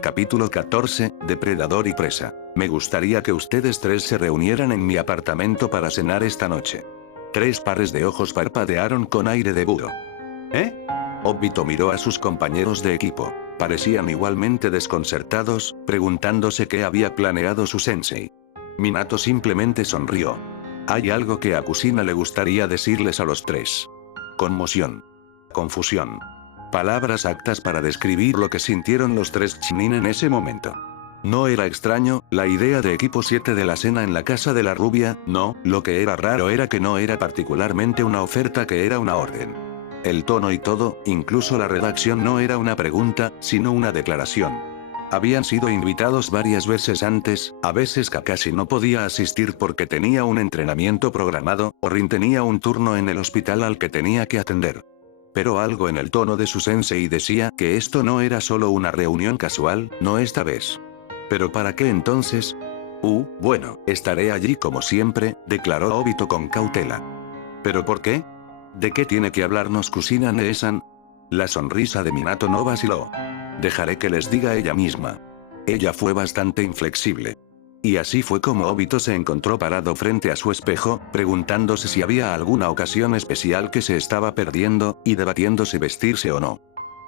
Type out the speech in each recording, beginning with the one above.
Capítulo 14, Depredador y presa. Me gustaría que ustedes tres se reunieran en mi apartamento para cenar esta noche. Tres pares de ojos parpadearon con aire de búho. ¿Eh? Obito miró a sus compañeros de equipo. Parecían igualmente desconcertados, preguntándose qué había planeado su sensei. Minato simplemente sonrió. Hay algo que a Kusina le gustaría decirles a los tres. Conmoción. Confusión. Palabras aptas para describir lo que sintieron los tres Chunin en ese momento. No era extraño, la idea de equipo 7 de la cena en la casa de la rubia, no, lo que era raro era que no era particularmente una oferta, que era una orden. El tono y todo, incluso la redacción, no era una pregunta, sino una declaración. Habían sido invitados varias veces antes, a veces Kakashi no podía asistir porque tenía un entrenamiento programado, o Rin tenía un turno en el hospital al que tenía que atender. Pero algo en el tono de su sensei decía que esto no era solo una reunión casual, no esta vez. ¿Pero para qué entonces? Bueno, estaré allí como siempre, declaró Obito con cautela. ¿Pero por qué? ¿De qué tiene que hablarnos Kusina Nee-san? La sonrisa de Minato no vaciló. Dejaré que les diga ella misma. Ella fue bastante inflexible. Y así fue como Obito se encontró parado frente a su espejo, preguntándose si había alguna ocasión especial que se estaba perdiendo, y debatiendo si vestirse o no.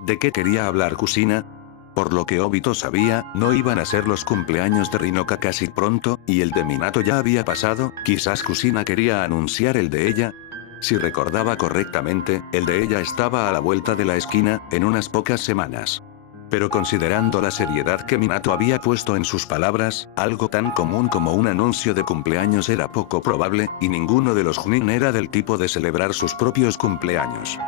¿De qué quería hablar Kusina? Por lo que Obito sabía, no iban a ser los cumpleaños de Rin o Kakashi pronto, y el de Minato ya había pasado, quizás Kusina quería anunciar el de ella. Si recordaba correctamente, el de ella estaba a la vuelta de la esquina, en unas pocas semanas. Pero considerando la seriedad que Minato había puesto en sus palabras, algo tan común como un anuncio de cumpleaños era poco probable, y ninguno de los Chunin era del tipo de celebrar sus propios cumpleaños.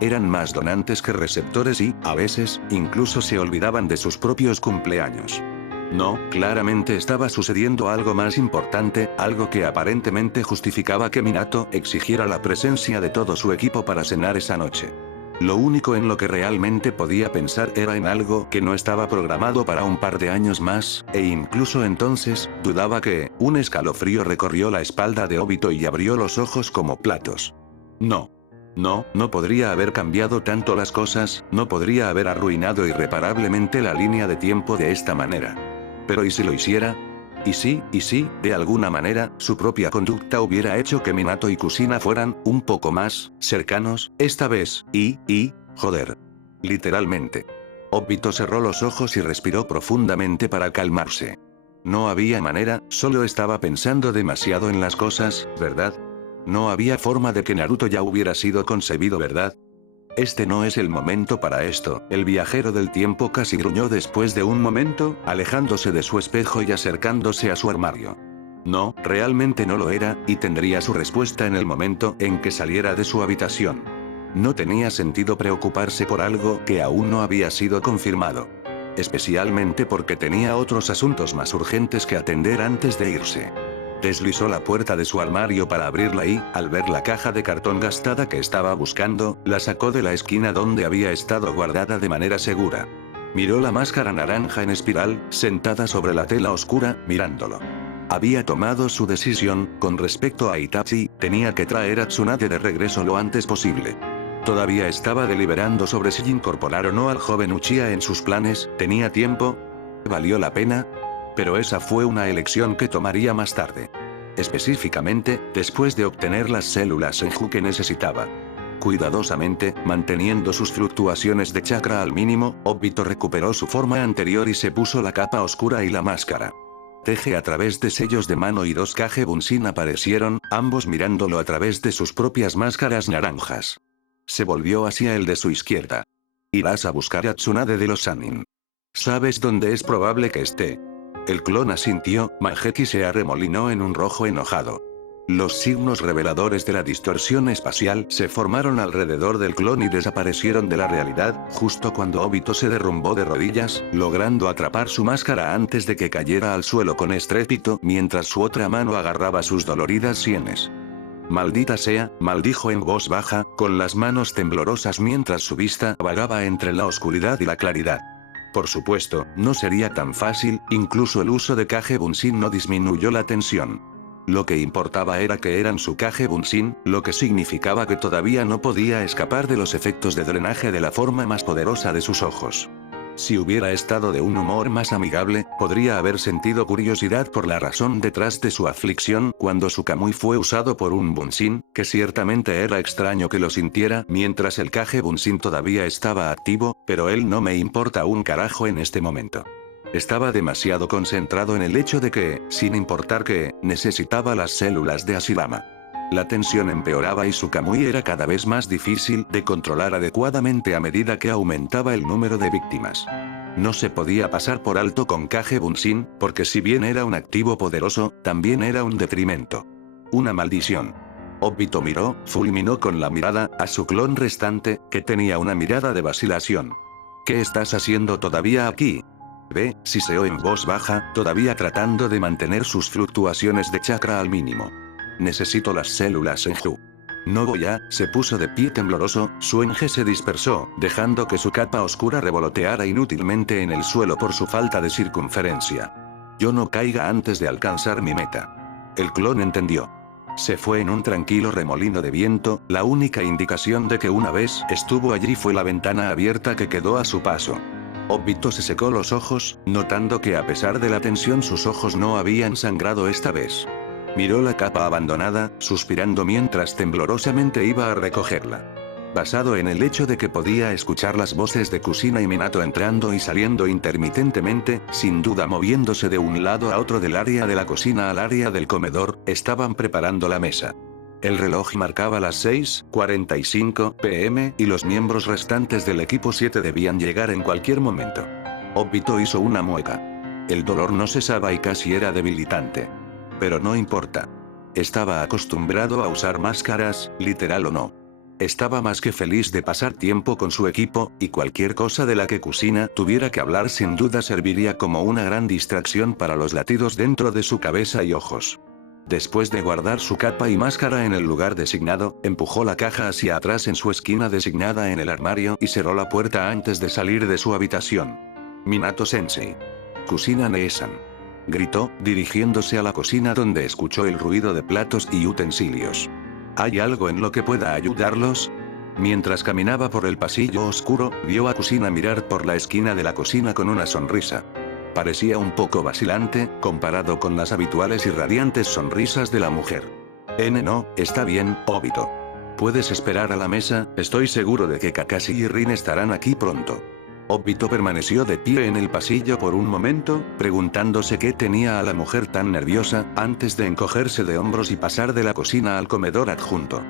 Eran más donantes que receptores y, a veces, incluso se olvidaban de sus propios cumpleaños. No, claramente estaba sucediendo algo más importante, algo que aparentemente justificaba que Minato exigiera la presencia de todo su equipo para cenar esa noche. Lo único en lo que realmente podía pensar era en algo que no estaba programado para un par de años más, e incluso entonces, dudaba que, un escalofrío recorrió la espalda de Obito y abrió los ojos como platos. No. No podría haber cambiado tanto las cosas, no podría haber arruinado irreparablemente la línea de tiempo de esta manera. Pero ¿y si lo hiciera? Y sí, de alguna manera, su propia conducta hubiera hecho que Minato y Kusina fueran, un poco más, cercanos, esta vez, joder. Literalmente. Obito cerró los ojos y respiró profundamente para calmarse. No había manera, solo estaba pensando demasiado en las cosas, ¿verdad? No había forma de que Naruto ya hubiera sido concebido, ¿verdad? Este no es el momento para esto, el viajero del tiempo casi gruñó después de un momento, alejándose de su espejo y acercándose a su armario. No, realmente no lo era, y tendría su respuesta en el momento en que saliera de su habitación. No tenía sentido preocuparse por algo que aún no había sido confirmado. Especialmente porque tenía otros asuntos más urgentes que atender antes de irse. Deslizó la puerta de su armario para abrirla y, al ver la caja de cartón gastada que estaba buscando, la sacó de la esquina donde había estado guardada de manera segura. Miró la máscara naranja en espiral, sentada sobre la tela oscura, mirándolo. Había tomado su decisión, con respecto a Itachi, tenía que traer a Tsunade de regreso lo antes posible. Todavía estaba deliberando sobre si incorporar o no al joven Uchiha en sus planes, ¿tenía tiempo? ¿Valió la pena? Pero esa fue una elección que tomaría más tarde. Específicamente, después de obtener las células Senju que necesitaba. Cuidadosamente, manteniendo sus fluctuaciones de chakra al mínimo, Obito recuperó su forma anterior y se puso la capa oscura y la máscara. Teje a través de sellos de mano y dos Kage Bunshin aparecieron, ambos mirándolo a través de sus propias máscaras naranjas. Se volvió hacia el de su izquierda. Irás a buscar a Tsunade de los Sannin. ¿Sabes dónde es probable que esté? El clon asintió, Manjeki se arremolinó en un rojo enojado. Los signos reveladores de la distorsión espacial se formaron alrededor del clon y desaparecieron de la realidad, justo cuando Obito se derrumbó de rodillas, logrando atrapar su máscara antes de que cayera al suelo con estrépito, mientras su otra mano agarraba sus doloridas sienes. Maldita sea, maldijo en voz baja, con las manos temblorosas mientras su vista vagaba entre la oscuridad y la claridad. Por supuesto, no sería tan fácil, incluso el uso de Kage Bunshin no disminuyó la tensión. Lo que importaba era que eran su Kage Bunshin, lo que significaba que todavía no podía escapar de los efectos de drenaje de la forma más poderosa de sus ojos. Si hubiera estado de un humor más amigable, podría haber sentido curiosidad por la razón detrás de su aflicción cuando su Kamui fue usado por un Bunshin, que ciertamente era extraño que lo sintiera mientras el Kage Bunshin todavía estaba activo, pero él no me importa un carajo en este momento. Estaba demasiado concentrado en el hecho de que, sin importar que, necesitaba las células de Hashirama. La tensión empeoraba y su Kamui era cada vez más difícil de controlar adecuadamente a medida que aumentaba el número de víctimas. No se podía pasar por alto con Kage Bunshin, porque si bien era un activo poderoso, también era un detrimento. Una maldición. Obito miró, fulminó con la mirada, a su clon restante, que tenía una mirada de vacilación. ¿Qué estás haciendo todavía aquí? Ve, siseó en voz baja, todavía tratando de mantener sus fluctuaciones de chakra al mínimo. Necesito las células Senju. No voy a, se puso de pie tembloroso, su enje se dispersó, dejando que su capa oscura revoloteara inútilmente en el suelo por su falta de circunferencia. Yo no caiga antes de alcanzar mi meta. El clon entendió. Se fue en un tranquilo remolino de viento, la única indicación de que una vez estuvo allí fue la ventana abierta que quedó a su paso. Obito se secó los ojos, notando que a pesar de la tensión sus ojos no habían sangrado esta vez. Miró la capa abandonada, suspirando mientras temblorosamente iba a recogerla. Basado en el hecho de que podía escuchar las voces de Kushina y Minato entrando y saliendo intermitentemente, sin duda moviéndose de un lado a otro del área de la cocina al área del comedor, estaban preparando la mesa. El reloj marcaba las 6:45 p.m. y los miembros restantes del equipo 7 debían llegar en cualquier momento. Obito hizo una mueca. El dolor no cesaba y casi era debilitante. Pero no importa. Estaba acostumbrado a usar máscaras, literal o no. Estaba más que feliz de pasar tiempo con su equipo, y cualquier cosa de la que Kushina tuviera que hablar sin duda serviría como una gran distracción para los latidos dentro de su cabeza y ojos. Después de guardar su capa y máscara en el lugar designado, empujó la caja hacia atrás en su esquina designada en el armario y cerró la puerta antes de salir de su habitación. Minato-sensei. Kushina Nee-san. Gritó, dirigiéndose a la cocina donde escuchó el ruido de platos y utensilios. ¿Hay algo en lo que pueda ayudarlos? Mientras caminaba por el pasillo oscuro, vio a Kushina mirar por la esquina de la cocina con una sonrisa. Parecía un poco vacilante, comparado con las habituales y radiantes sonrisas de la mujer. No, está bien, Obito. Puedes esperar a la mesa, estoy seguro de que Kakashi y Rin estarán aquí pronto. Obito permaneció de pie en el pasillo por un momento, preguntándose qué tenía a la mujer tan nerviosa, antes de encogerse de hombros y pasar de la cocina al comedor adjunto.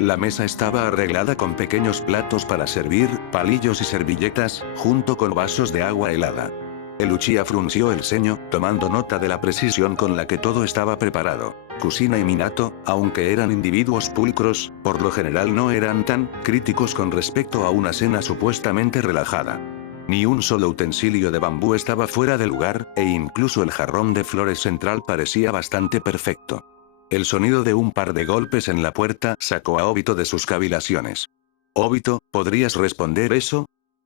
La mesa estaba arreglada con pequeños platos para servir, palillos y servilletas, junto con vasos de agua helada. El Uchiha frunció el ceño, tomando nota de la precisión con la que todo estaba preparado. Kushina y Minato, aunque eran individuos pulcros, por lo general no eran tan críticos con respecto a una cena supuestamente relajada. Ni un solo utensilio de bambú estaba fuera de lugar, e incluso el jarrón de flores central parecía bastante perfecto. El sonido de un par de golpes en la puerta sacó a Obito de sus cavilaciones. «Obito, ¿podrías responder eso?»,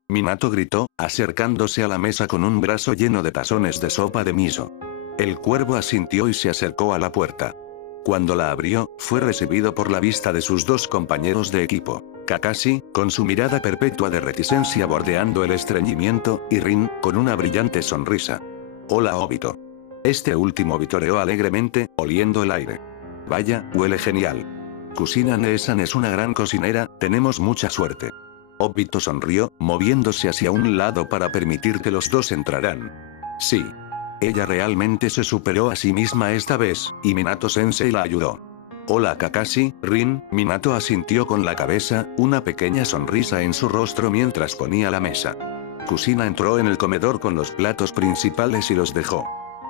Minato gritó, acercándose a la mesa con un brazo lleno de tazones de sopa de miso. El cuervo asintió y se acercó a la puerta. Cuando la abrió, fue recibido por la vista de sus dos compañeros de equipo. Kakashi, con su mirada perpetua de reticencia bordeando el estreñimiento, y Rin, con una brillante sonrisa. «Hola Obito». Este último vitoreó alegremente, oliendo el aire. «Vaya, huele genial. Kushina Nee-san es una gran cocinera, tenemos mucha suerte». Obito sonrió, moviéndose hacia un lado para permitir que los dos entraran. Sí. Ella realmente se superó a sí misma esta vez, y Minato-sensei la ayudó. «Hola Kakashi, Rin», Minato asintió con la cabeza, una pequeña sonrisa en su rostro mientras ponía la mesa. Kushina entró en el comedor con los platos principales y los dejó.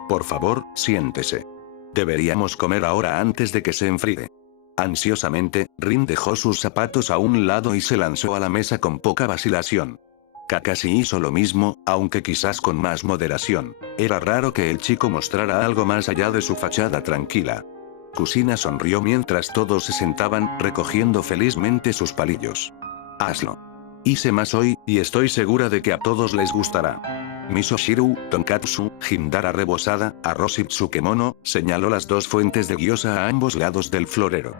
«Por favor, siéntese. Deberíamos comer ahora antes de que se enfríe». Ansiosamente, Rin dejó sus zapatos a un lado y se lanzó a la mesa con poca vacilación. Kakashi hizo lo mismo, aunque quizás con más moderación. Era raro que el chico mostrara algo más allá de su fachada tranquila. Kushina sonrió mientras todos se sentaban, recogiendo felizmente sus palillos. «Hazlo. Hice más hoy, y estoy segura de que a todos les gustará». Misoshiru, tonkatsu, hindara rebozada, arroz y tsukemono, señaló las dos fuentes de gyoza a ambos lados del florero.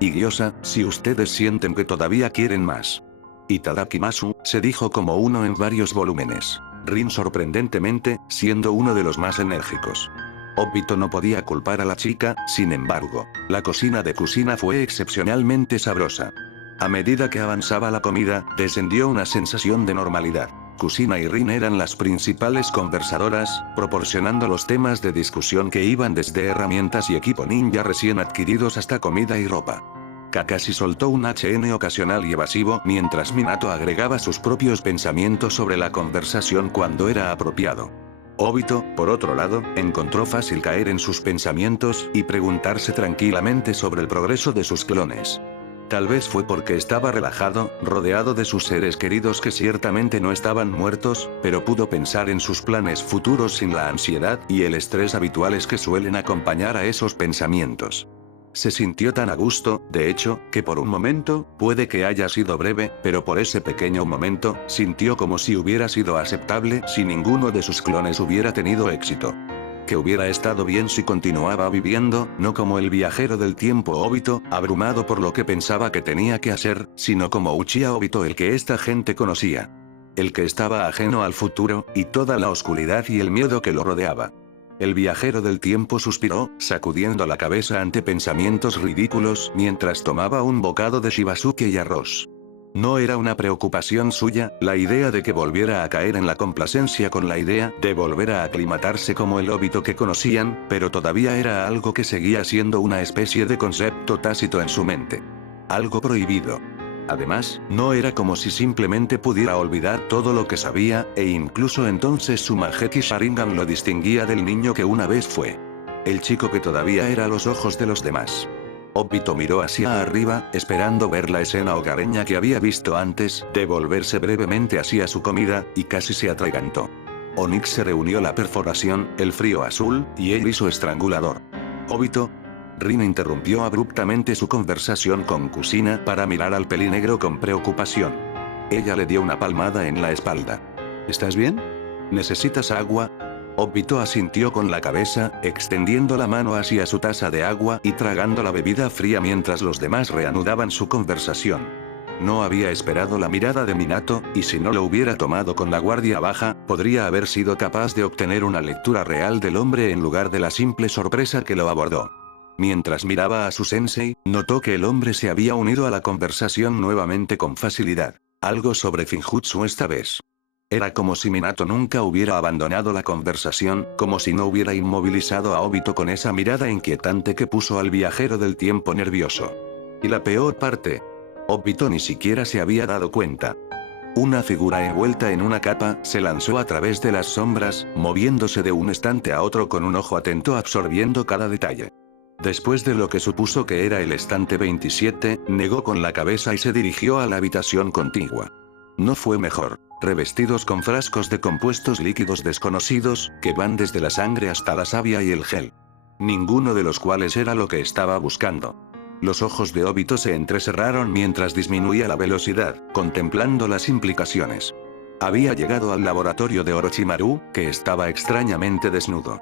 «Y gyoza, si ustedes sienten que todavía quieren más». «Itadakimasu», se dijo como uno en varios volúmenes. Rin sorprendentemente, siendo uno de los más enérgicos. Obito no podía culpar a la chica, sin embargo, la cocina de Kusina fue excepcionalmente sabrosa. A medida que avanzaba la comida, descendió una sensación de normalidad. Kusina y Rin eran las principales conversadoras, proporcionando los temas de discusión que iban desde herramientas y equipo ninja recién adquiridos hasta comida y ropa. Kakashi soltó un HN ocasional y evasivo mientras Minato agregaba sus propios pensamientos sobre la conversación cuando era apropiado. Obito, por otro lado, encontró fácil caer en sus pensamientos y preguntarse tranquilamente sobre el progreso de sus clones. Tal vez fue porque estaba relajado, rodeado de sus seres queridos que ciertamente no estaban muertos, pero pudo pensar en sus planes futuros sin la ansiedad y el estrés habituales que suelen acompañar a esos pensamientos. Se sintió tan a gusto, de hecho, que por un momento, puede que haya sido breve, pero por ese pequeño momento, sintió como si hubiera sido aceptable si ninguno de sus clones hubiera tenido éxito. Que hubiera estado bien si continuaba viviendo, no como el viajero del tiempo Obito, abrumado por lo que pensaba que tenía que hacer, sino como Uchiha Obito el que esta gente conocía. El que estaba ajeno al futuro, y toda la oscuridad y el miedo que lo rodeaba. El viajero del tiempo suspiró, sacudiendo la cabeza ante pensamientos ridículos mientras tomaba un bocado de shibasuke y arroz. No era una preocupación suya, la idea de que volviera a caer en la complacencia con la idea de volver a aclimatarse como el Obito que conocían, pero todavía era algo que seguía siendo una especie de concepto tácito en su mente. Algo prohibido. Además, no era como si simplemente pudiera olvidar todo lo que sabía, e incluso entonces su Mangekyou Sharingan lo distinguía del niño que una vez fue. El chico que todavía era a los ojos de los demás. Obito miró hacia arriba, esperando ver la escena hogareña que había visto antes de volverse brevemente hacia su comida, y casi se atragantó. Onix se reunió la perforación, el frío azul, y el hizo estrangulador. Obito. Rin interrumpió abruptamente su conversación con Kusina para mirar al pelinegro con preocupación. Ella le dio una palmada en la espalda. ¿Estás bien? ¿Necesitas agua? Obito asintió con la cabeza, extendiendo la mano hacia su taza de agua y tragando la bebida fría mientras los demás reanudaban su conversación. No había esperado la mirada de Minato, y si no lo hubiera tomado con la guardia baja, podría haber sido capaz de obtener una lectura real del hombre en lugar de la simple sorpresa que lo abordó. Mientras miraba a su sensei, notó que el hombre se había unido a la conversación nuevamente con facilidad. Algo sobre Finjutsu esta vez. Era como si Minato nunca hubiera abandonado la conversación, como si no hubiera inmovilizado a Obito con esa mirada inquietante que puso al viajero del tiempo nervioso. Y la peor parte. Obito ni siquiera se había dado cuenta. Una figura envuelta en una capa se lanzó a través de las sombras, moviéndose de un estante a otro con un ojo atento absorbiendo cada detalle. Después de lo que supuso que era el estante 27, negó con la cabeza y se dirigió a la habitación contigua. No fue mejor. Revestidos con frascos de compuestos líquidos desconocidos, que van desde la sangre hasta la savia y el gel. Ninguno de los cuales era lo que estaba buscando. Los ojos de Obito se entrecerraron mientras disminuía la velocidad, contemplando las implicaciones. Había llegado al laboratorio de Orochimaru, que estaba extrañamente desnudo.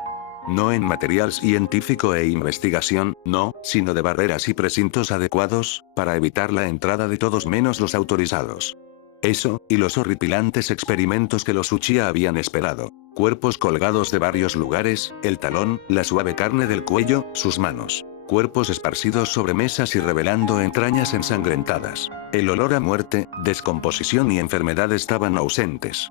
No en material científico e investigación, no, sino de barreras y precintos adecuados, para evitar la entrada de todos menos los autorizados. Eso, y los horripilantes experimentos que los Uchiha habían esperado. Cuerpos colgados de varios lugares, el talón, la suave carne del cuello, sus manos. Cuerpos esparcidos sobre mesas y revelando entrañas ensangrentadas. El olor a muerte, descomposición y enfermedad estaban ausentes.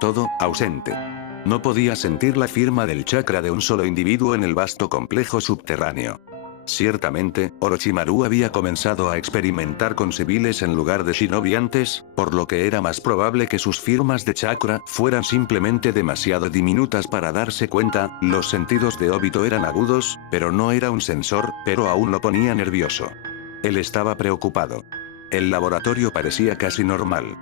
Todo, ausente. No podía sentir la firma del chakra de un solo individuo en el vasto complejo subterráneo. Ciertamente, Orochimaru había comenzado a experimentar con civiles en lugar de shinobi antes, por lo que era más probable que sus firmas de chakra fueran simplemente demasiado diminutas para darse cuenta. Los sentidos de Obito eran agudos, pero no era un sensor, pero aún lo ponía nervioso. Él estaba preocupado. El laboratorio parecía casi normal.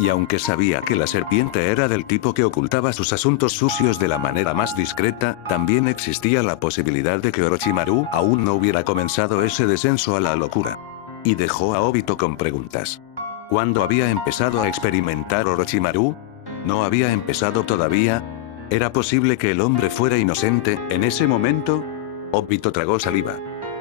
Y aunque sabía que la serpiente era del tipo que ocultaba sus asuntos sucios de la manera más discreta, también existía la posibilidad de que Orochimaru aún no hubiera comenzado ese descenso a la locura. Y dejó a Obito con preguntas. ¿Cuándo había empezado a experimentar Orochimaru? ¿No había empezado todavía? ¿Era posible que el hombre fuera inocente en ese momento? Obito tragó saliva.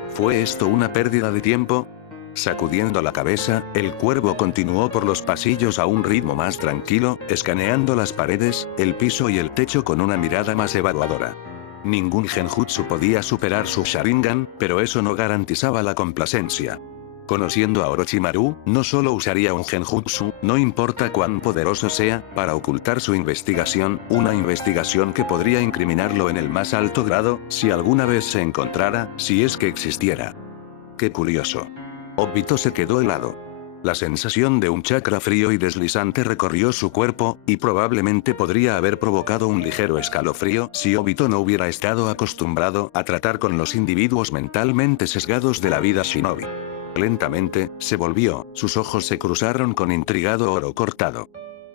¿Fue esto una pérdida de tiempo? Sacudiendo la cabeza, el cuervo continuó por los pasillos a un ritmo más tranquilo, escaneando las paredes, el piso y el techo con una mirada más evaluadora. Ningún genjutsu podía superar su Sharingan, pero eso no garantizaba la complacencia. Conociendo a Orochimaru, no solo usaría un genjutsu, no importa cuán poderoso sea, para ocultar su investigación, una investigación que podría incriminarlo en el más alto grado, si alguna vez se encontrara, si es que existiera. Qué curioso. Obito se quedó helado. La sensación de un chakra frío y deslizante recorrió su cuerpo, y probablemente podría haber provocado un ligero escalofrío si Obito no hubiera estado acostumbrado a tratar con los individuos mentalmente sesgados de la vida shinobi. Lentamente, se volvió, sus ojos se cruzaron con intrigado oro cortado.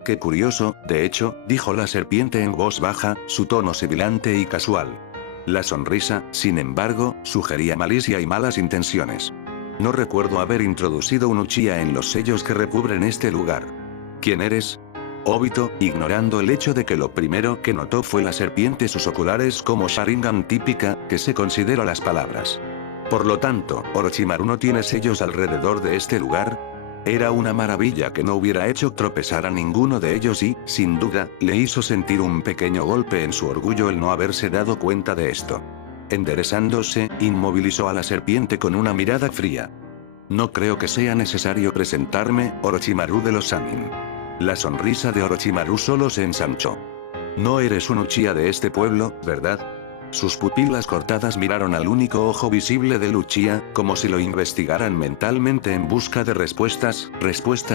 Qué curioso, de hecho, dijo la serpiente en voz baja, su tono sibilante y casual. La sonrisa, sin embargo, sugería malicia y malas intenciones. No recuerdo haber introducido un Uchiha en los sellos que recubren este lugar. ¿Quién eres? Obito, ignorando el hecho de que lo primero que notó fue la serpiente sus oculares como Sharingan típica, que se considera las palabras. Por lo tanto, Orochimaru no tiene sellos alrededor de este lugar. Era una maravilla que no hubiera hecho tropezar a ninguno de ellos y, sin duda, le hizo sentir un pequeño golpe en su orgullo el no haberse dado cuenta de esto. Enderezándose, inmovilizó a la serpiente con una mirada fría. No creo que sea necesario presentarme, Orochimaru de los Sannin. La sonrisa de Orochimaru solo se ensanchó. No eres un Uchiha de este pueblo, ¿verdad? Sus pupilas cortadas miraron al único ojo visible del Uchiha, como si lo investigaran mentalmente en busca de respuestas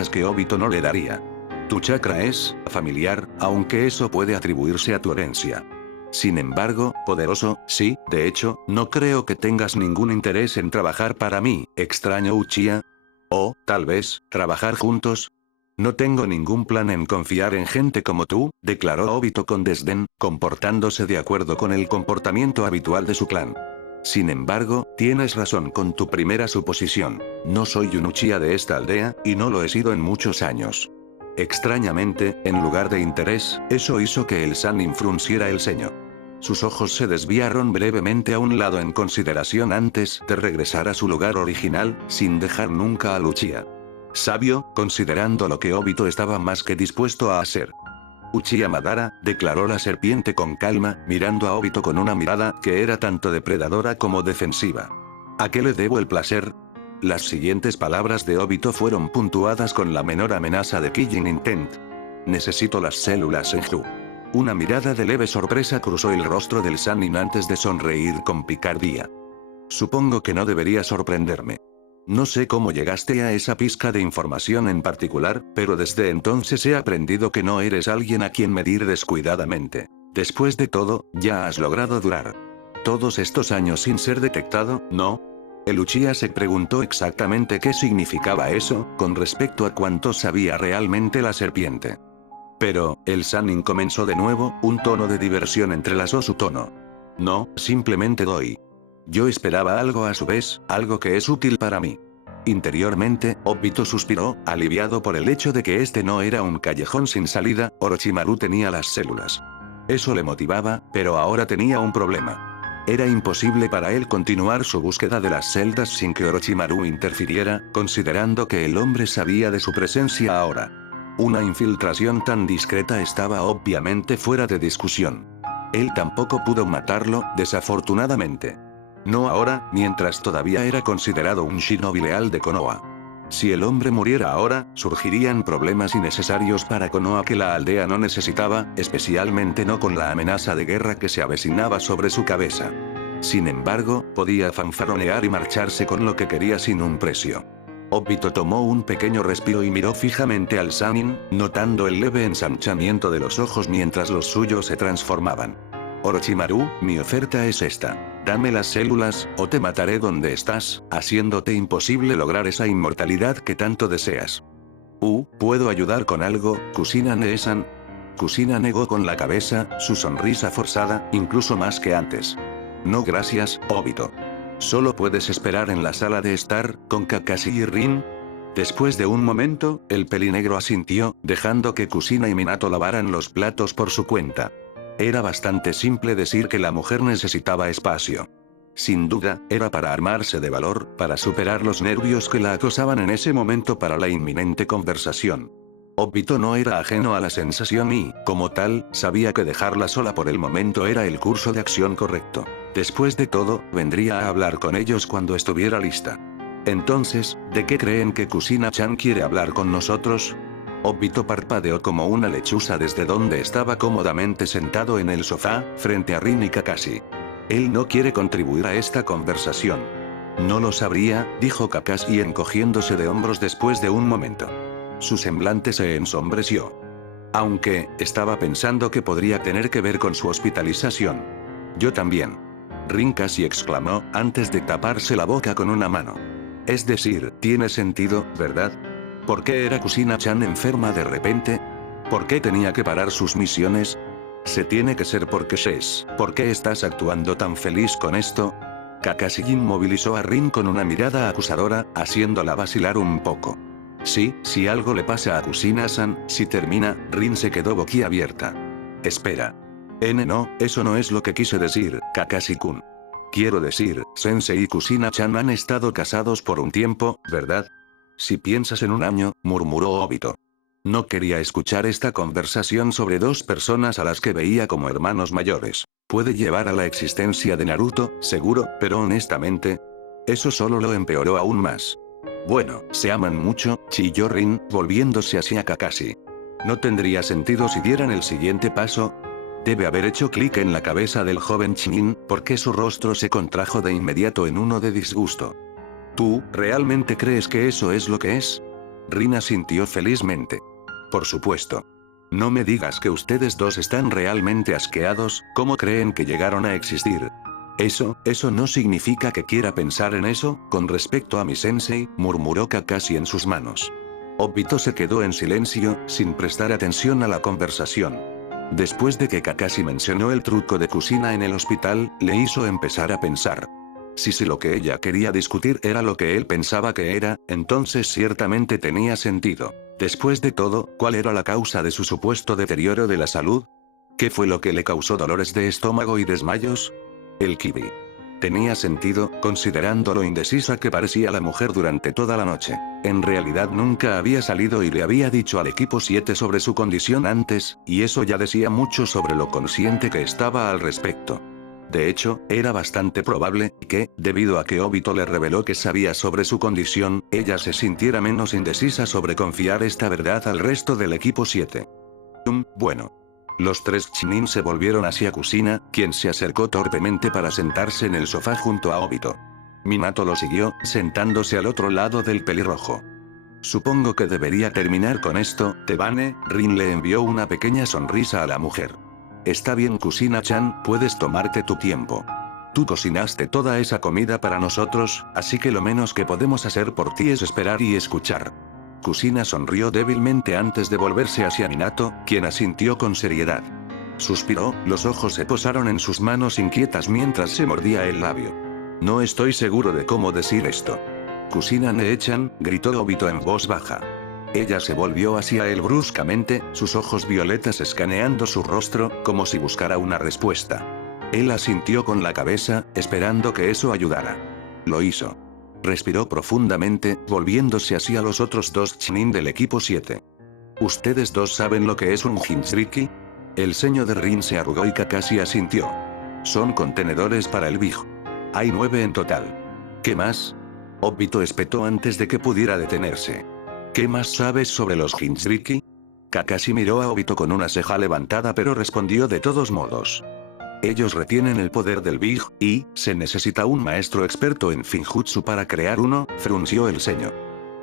que Obito no le daría. Tu chakra es familiar, aunque eso puede atribuirse a tu herencia. Sin embargo, poderoso, sí, de hecho, no creo que tengas ningún interés en trabajar para mí, extraño Uchiha. O, tal vez, trabajar juntos. No tengo ningún plan en confiar en gente como tú, declaró Obito con desdén, comportándose de acuerdo con el comportamiento habitual de su clan. Sin embargo, tienes razón con tu primera suposición. No soy un Uchiha de esta aldea, y no lo he sido en muchos años. Extrañamente, en lugar de interés, eso hizo que el Sannin frunciera el ceño. Sus ojos se desviaron brevemente a un lado en consideración antes de regresar a su lugar original, sin dejar nunca al Uchiha. Sabio, considerando lo que Obito estaba más que dispuesto a hacer. Uchiha Madara, declaró la serpiente con calma, mirando a Obito con una mirada que era tanto depredadora como defensiva. ¿A qué le debo el placer? Las siguientes palabras de Obito fueron puntuadas con la menor amenaza de Killing Intent. Necesito las células Senju. Una mirada de leve sorpresa cruzó el rostro del Sannin antes de sonreír con picardía. Supongo que no debería sorprenderme. No sé cómo llegaste a esa pizca de información en particular, pero desde entonces he aprendido que no eres alguien a quien medir descuidadamente. Después de todo, ya has logrado durar todos estos años sin ser detectado, ¿no? El Uchiha se preguntó exactamente qué significaba eso, con respecto a cuánto sabía realmente la serpiente. Pero, el Sannin comenzó de nuevo, un tono de diversión entrelazó su tono. No, simplemente doy. Yo esperaba algo a su vez, algo que es útil para mí. Interiormente, Obito suspiró, aliviado por el hecho de que este no era un callejón sin salida, Orochimaru tenía las células. Eso le motivaba, pero ahora tenía un problema. Era imposible para él continuar su búsqueda de las celdas sin que Orochimaru interfiriera, considerando que el hombre sabía de su presencia ahora. Una infiltración tan discreta estaba obviamente fuera de discusión. Él tampoco pudo matarlo, desafortunadamente. No ahora, mientras todavía era considerado un shinobi leal de Konoha. Si el hombre muriera ahora, surgirían problemas innecesarios para Konoha que la aldea no necesitaba, especialmente no con la amenaza de guerra que se avecinaba sobre su cabeza. Sin embargo, podía fanfaronear y marcharse con lo que quería sin un precio. Obito tomó un pequeño respiro y miró fijamente al Sannin, notando el leve ensanchamiento de los ojos mientras los suyos se transformaban. Orochimaru, mi oferta es esta. Dame las células, o te mataré donde estás, haciéndote imposible lograr esa inmortalidad que tanto deseas. ¿Puedo ayudar con algo, Kushina Nee-san? Kushina negó con la cabeza, su sonrisa forzada, incluso más que antes. No gracias, Obito. ¿Solo puedes esperar en la sala de estar, con Kakashi y Rin? Después de un momento, el pelinegro asintió, dejando que Kushina y Minato lavaran los platos por su cuenta. Era bastante simple decir que la mujer necesitaba espacio. Sin duda, era para armarse de valor, para superar los nervios que la acosaban en ese momento para la inminente conversación. Obito no era ajeno a la sensación y, como tal, sabía que dejarla sola por el momento era el curso de acción correcto. Después de todo, vendría a hablar con ellos cuando estuviera lista. Entonces, ¿de qué creen que Kusina-chan quiere hablar con nosotros? Obito parpadeó como una lechuza desde donde estaba cómodamente sentado en el sofá, frente a Rin y Kakashi. Él no quiere contribuir a esta conversación. No lo sabría, dijo Kakashi encogiéndose de hombros después de un momento. Su semblante se ensombreció. Aunque, estaba pensando que podría tener que ver con su hospitalización. Yo también. Rin casi exclamó, antes de taparse la boca con una mano. Es decir, tiene sentido, ¿verdad? ¿Por qué era Kusina-chan enferma de repente? ¿Por qué tenía que parar sus misiones? Se tiene que ser porque Shes. ¿Por qué estás actuando tan feliz con esto? Kakashi inmovilizó a Rin con una mirada acusadora, haciéndola vacilar un poco. Sí, si algo le pasa a Kusina-san, si termina, Rin se quedó boquiabierta. Espera. No, eso no es lo que quise decir, Kakashi-kun. Quiero decir, Sensei y Kusina-chan han estado casados por un tiempo, ¿verdad? Si piensas en un año, murmuró Obito. No quería escuchar esta conversación sobre dos personas a las que veía como hermanos mayores. Puede llevar a la existencia de Naruto, seguro, pero honestamente, eso solo lo empeoró aún más. Bueno, se aman mucho, chilló Rin, volviéndose hacia Kakashi. ¿No tendría sentido si dieran el siguiente paso? Debe haber hecho clic en la cabeza del joven Chunin, porque su rostro se contrajo de inmediato en uno de disgusto. ¿Tú, realmente crees que eso es lo que es? Rin asintió felizmente. Por supuesto. No me digas que ustedes dos están realmente asqueados, ¿cómo creen que llegaron a existir? Eso no significa que quiera pensar en eso, con respecto a mi sensei, murmuró Kakashi en sus manos. Obito se quedó en silencio, sin prestar atención a la conversación. Después de que Kakashi mencionó el truco de Kusina en el hospital, le hizo empezar a pensar. Si lo que ella quería discutir era lo que él pensaba que era, entonces ciertamente tenía sentido. Después de todo, ¿cuál era la causa de su supuesto deterioro de la salud? ¿Qué fue lo que le causó dolores de estómago y desmayos? El kibi. Tenía sentido, considerando lo indecisa que parecía la mujer durante toda la noche. En realidad nunca había salido y le había dicho al equipo 7 sobre su condición antes, y eso ya decía mucho sobre lo consciente que estaba al respecto. De hecho, era bastante probable que, debido a que Obito le reveló que sabía sobre su condición, ella se sintiera menos indecisa sobre confiar esta verdad al resto del equipo 7. Bueno. Los tres Chunin se volvieron hacia Kusina, quien se acercó torpemente para sentarse en el sofá junto a Obito. Minato lo siguió, sentándose al otro lado del pelirrojo. Supongo que debería terminar con esto, Tebane. Rin le envió una pequeña sonrisa a la mujer. Está bien Kusina-chan, puedes tomarte tu tiempo. Tú cocinaste toda esa comida para nosotros, así que lo menos que podemos hacer por ti es esperar y escuchar. Kusina sonrió débilmente antes de volverse hacia Minato, quien asintió con seriedad. Suspiró, los ojos se posaron en sus manos inquietas mientras se mordía el labio. No estoy seguro de cómo decir esto. Kusina-ne-chan, gritó Obito en voz baja. Ella se volvió hacia él bruscamente, sus ojos violetas escaneando su rostro, como si buscara una respuesta. Él asintió con la cabeza, esperando que eso ayudara. Lo hizo. Respiró profundamente, volviéndose hacia los otros dos Chunin del equipo 7. ¿Ustedes dos saben lo que es un Jinchuriki? El ceño de Rin se arrugó y Kakashi asintió. Son contenedores para el Big. Hay 9 en total. ¿Qué más? Obito espetó antes de que pudiera detenerse. ¿Qué más sabes sobre los Jinchuriki? Kakashi miró a Obito con una ceja levantada pero respondió de todos modos. Ellos retienen el poder del Big, y, se necesita un maestro experto en Finjutsu para crear uno, frunció el ceño.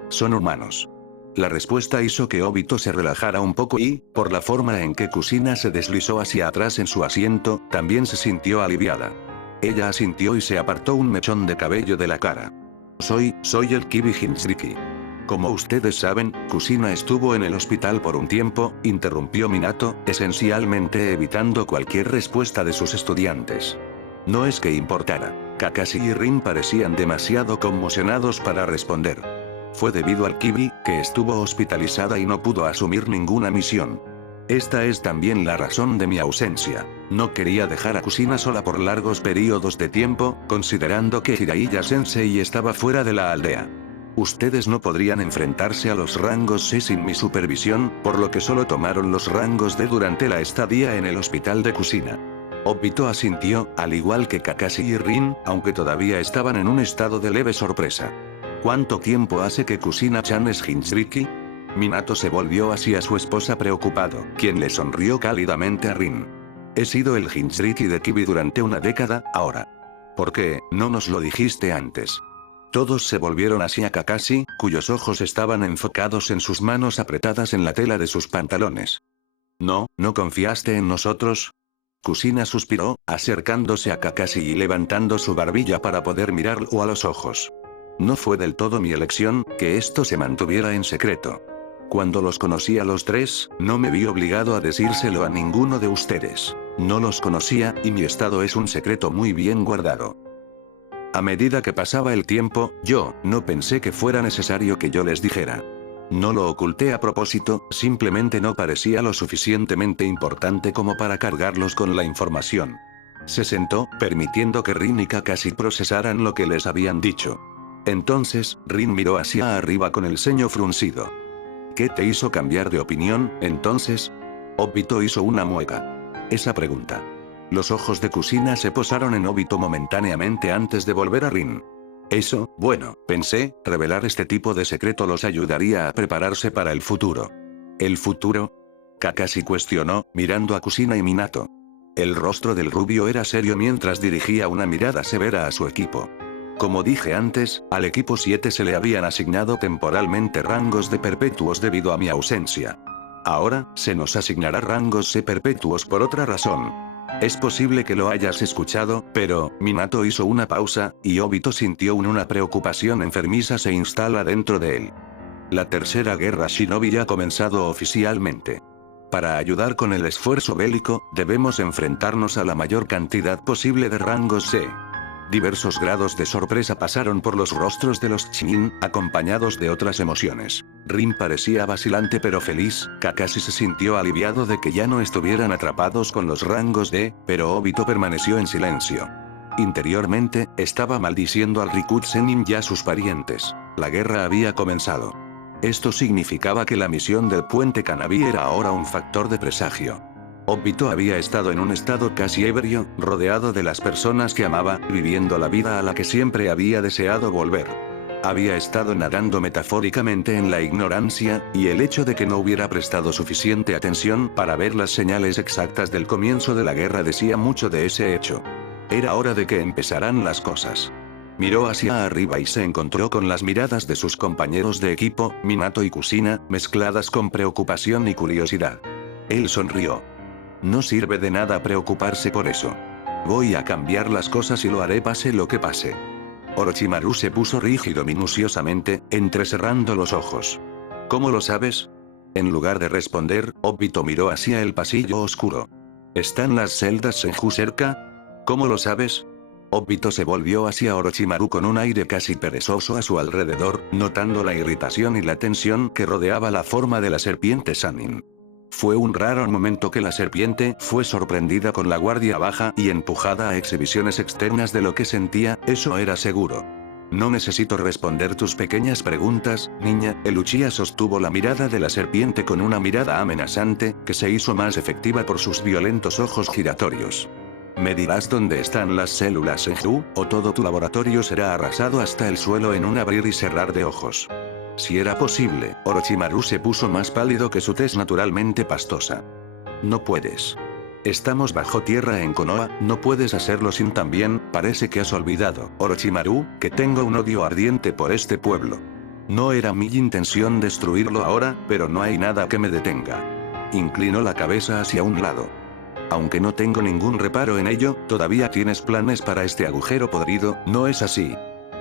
Son humanos. La respuesta hizo que Obito se relajara un poco y, por la forma en que Kusina se deslizó hacia atrás en su asiento, también se sintió aliviada. Ella asintió y se apartó un mechón de cabello de la cara. Soy el Kibi Jinchuriki. Como ustedes saben, Kusina estuvo en el hospital por un tiempo, interrumpió Minato, esencialmente evitando cualquier respuesta de sus estudiantes. No es que importara. Kakashi y Rin parecían demasiado conmocionados para responder. Fue debido al Kibi, que estuvo hospitalizada y no pudo asumir ninguna misión. Esta es también la razón de mi ausencia. No quería dejar a Kusina sola por largos periodos de tiempo, considerando que Jiraiya-sensei estaba fuera de la aldea. Ustedes no podrían enfrentarse a los rangos C sin mi supervisión, por lo que solo tomaron los rangos D durante la estadía en el hospital de Kusina. Obito asintió, al igual que Kakashi y Rin, aunque todavía estaban en un estado de leve sorpresa. ¿Cuánto tiempo hace que Kusina-chan es Jinchuriki? Minato se volvió hacia su esposa preocupado, quien le sonrió cálidamente a Rin. He sido el Jinchuriki de Kibi durante una década, ahora. ¿Por qué no nos lo dijiste antes? Todos se volvieron hacia Kakashi, cuyos ojos estaban enfocados en sus manos apretadas en la tela de sus pantalones. ¿No confiaste en nosotros? Kusina suspiró, acercándose a Kakashi y levantando su barbilla para poder mirarlo a los ojos. No fue del todo mi elección, que esto se mantuviera en secreto. Cuando los conocí a los tres, no me vi obligado a decírselo a ninguno de ustedes. No los conocía, y mi estado es un secreto muy bien guardado. A medida que pasaba el tiempo, yo no pensé que fuera necesario que yo les dijera. No lo oculté a propósito, simplemente no parecía lo suficientemente importante como para cargarlos con la información. Se sentó, permitiendo que Rin y Kakashi procesaran lo que les habían dicho. Entonces, Rin miró hacia arriba con el ceño fruncido. ¿Qué te hizo cambiar de opinión, entonces? Obito hizo una mueca. Esa pregunta. Los ojos de Kusina se posaron en Obito momentáneamente antes de volver a Rin. Eso, bueno, pensé, revelar este tipo de secreto los ayudaría a prepararse para el futuro. ¿El futuro? Kakashi cuestionó, mirando a Kusina y Minato. El rostro del rubio era serio mientras dirigía una mirada severa a su equipo. Como dije antes, al equipo 7 se le habían asignado temporalmente rangos de perpetuos debido a mi ausencia. Ahora, se nos asignará rangos C perpetuos por otra razón. Es posible que lo hayas escuchado, pero, Minato hizo una pausa, y Obito sintió una preocupación enfermiza se instala dentro de él. La tercera guerra shinobi ya ha comenzado oficialmente. Para ayudar con el esfuerzo bélico, debemos enfrentarnos a la mayor cantidad posible de rangos C. Diversos grados de sorpresa pasaron por los rostros de los Chunin, acompañados de otras emociones. Rin parecía vacilante pero feliz, Kakashi se sintió aliviado de que ya no estuvieran atrapados con los rangos D, pero Obito permaneció en silencio. Interiormente, estaba maldiciendo al Rikutsenin y a sus parientes. La guerra había comenzado. Esto significaba que la misión del puente Kanabi era ahora un factor de presagio. Obito había estado en un estado casi ebrio, rodeado de las personas que amaba, viviendo la vida a la que siempre había deseado volver. Había estado nadando metafóricamente en la ignorancia, y el hecho de que no hubiera prestado suficiente atención para ver las señales exactas del comienzo de la guerra decía mucho de ese hecho. Era hora de que empezaran las cosas. Miró hacia arriba y se encontró con las miradas de sus compañeros de equipo, Minato y Kusina, mezcladas con preocupación y curiosidad. Él sonrió. No sirve de nada preocuparse por eso. Voy a cambiar las cosas y lo haré pase lo que pase. Orochimaru se puso rígido minuciosamente, entrecerrando los ojos. ¿Cómo lo sabes? En lugar de responder, Obito miró hacia el pasillo oscuro. ¿Están las celdas Senju cerca? ¿Cómo lo sabes? Obito se volvió hacia Orochimaru con un aire casi perezoso a su alrededor, notando la irritación y la tensión que rodeaba la forma de la serpiente Sannin. Fue un raro momento que la serpiente fue sorprendida con la guardia baja y empujada a exhibiciones externas de lo que sentía, eso era seguro. No necesito responder tus pequeñas preguntas, niña. El Uchiha sostuvo la mirada de la serpiente con una mirada amenazante, que se hizo más efectiva por sus violentos ojos giratorios. ¿Me dirás dónde están las células Senju, o todo tu laboratorio será arrasado hasta el suelo en un abrir y cerrar de ojos? Si era posible, Orochimaru se puso más pálido que su tez naturalmente pastosa. No puedes. Estamos bajo tierra en Konoha, no puedes hacerlo sin también, parece que has olvidado, Orochimaru, que tengo un odio ardiente por este pueblo. No era mi intención destruirlo ahora, pero no hay nada que me detenga. Inclinó la cabeza hacia un lado. Aunque no tengo ningún reparo en ello, todavía tienes planes para este agujero podrido, ¿no es así?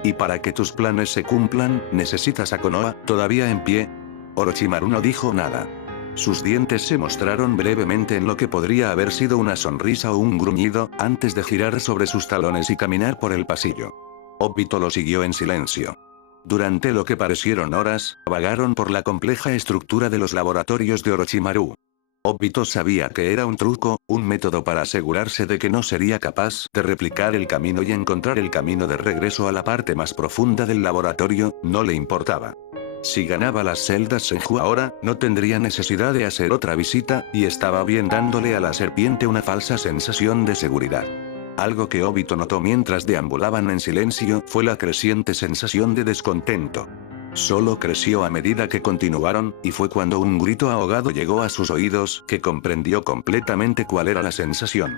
Y para que tus planes se cumplan, necesitas a Konoha, todavía en pie. Orochimaru no dijo nada. Sus dientes se mostraron brevemente en lo que podría haber sido una sonrisa o un gruñido, antes de girar sobre sus talones y caminar por el pasillo. Obito lo siguió en silencio. Durante lo que parecieron horas, vagaron por la compleja estructura de los laboratorios de Orochimaru. Obito sabía que era un truco, un método para asegurarse de que no sería capaz de replicar el camino y encontrar el camino de regreso a la parte más profunda del laboratorio, no le importaba. Si ganaba las celdas Senju ahora, no tendría necesidad de hacer otra visita, y estaba bien dándole a la serpiente una falsa sensación de seguridad. Algo que Obito notó mientras deambulaban en silencio fue la creciente sensación de descontento. Solo creció a medida que continuaron, y fue cuando un grito ahogado llegó a sus oídos que comprendió completamente cuál era la sensación.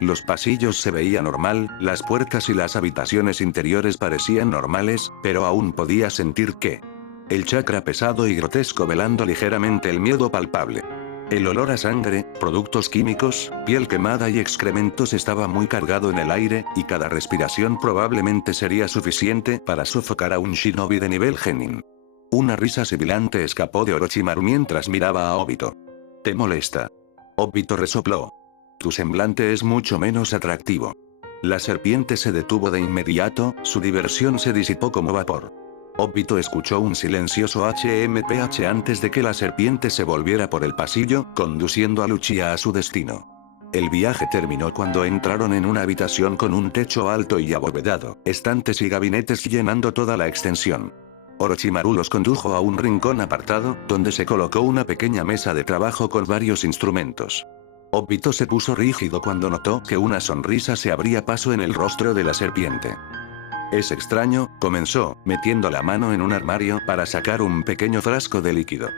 Los pasillos se veían normal, las puertas y las habitaciones interiores parecían normales, pero aún podía sentir que el chakra pesado y grotesco velando ligeramente el miedo palpable. El olor a sangre, productos químicos, piel quemada y excrementos estaba muy cargado en el aire, y cada respiración probablemente sería suficiente para sofocar a un shinobi de nivel genin. Una risa sibilante escapó de Orochimaru mientras miraba a Obito. ¿Te molesta? Obito resopló. Tu semblante es mucho menos atractivo. La serpiente se detuvo de inmediato, su diversión se disipó como vapor. Obito escuchó un silencioso HMPH antes de que la serpiente se volviera por el pasillo, conduciendo a Luchia a su destino. El viaje terminó cuando entraron en una habitación con un techo alto y abovedado, estantes y gabinetes llenando toda la extensión. Orochimaru los condujo a un rincón apartado, donde se colocó una pequeña mesa de trabajo con varios instrumentos. Obito se puso rígido cuando notó que una sonrisa se abría paso en el rostro de la serpiente. Es extraño, comenzó, metiendo la mano en un armario para sacar un pequeño frasco de líquido.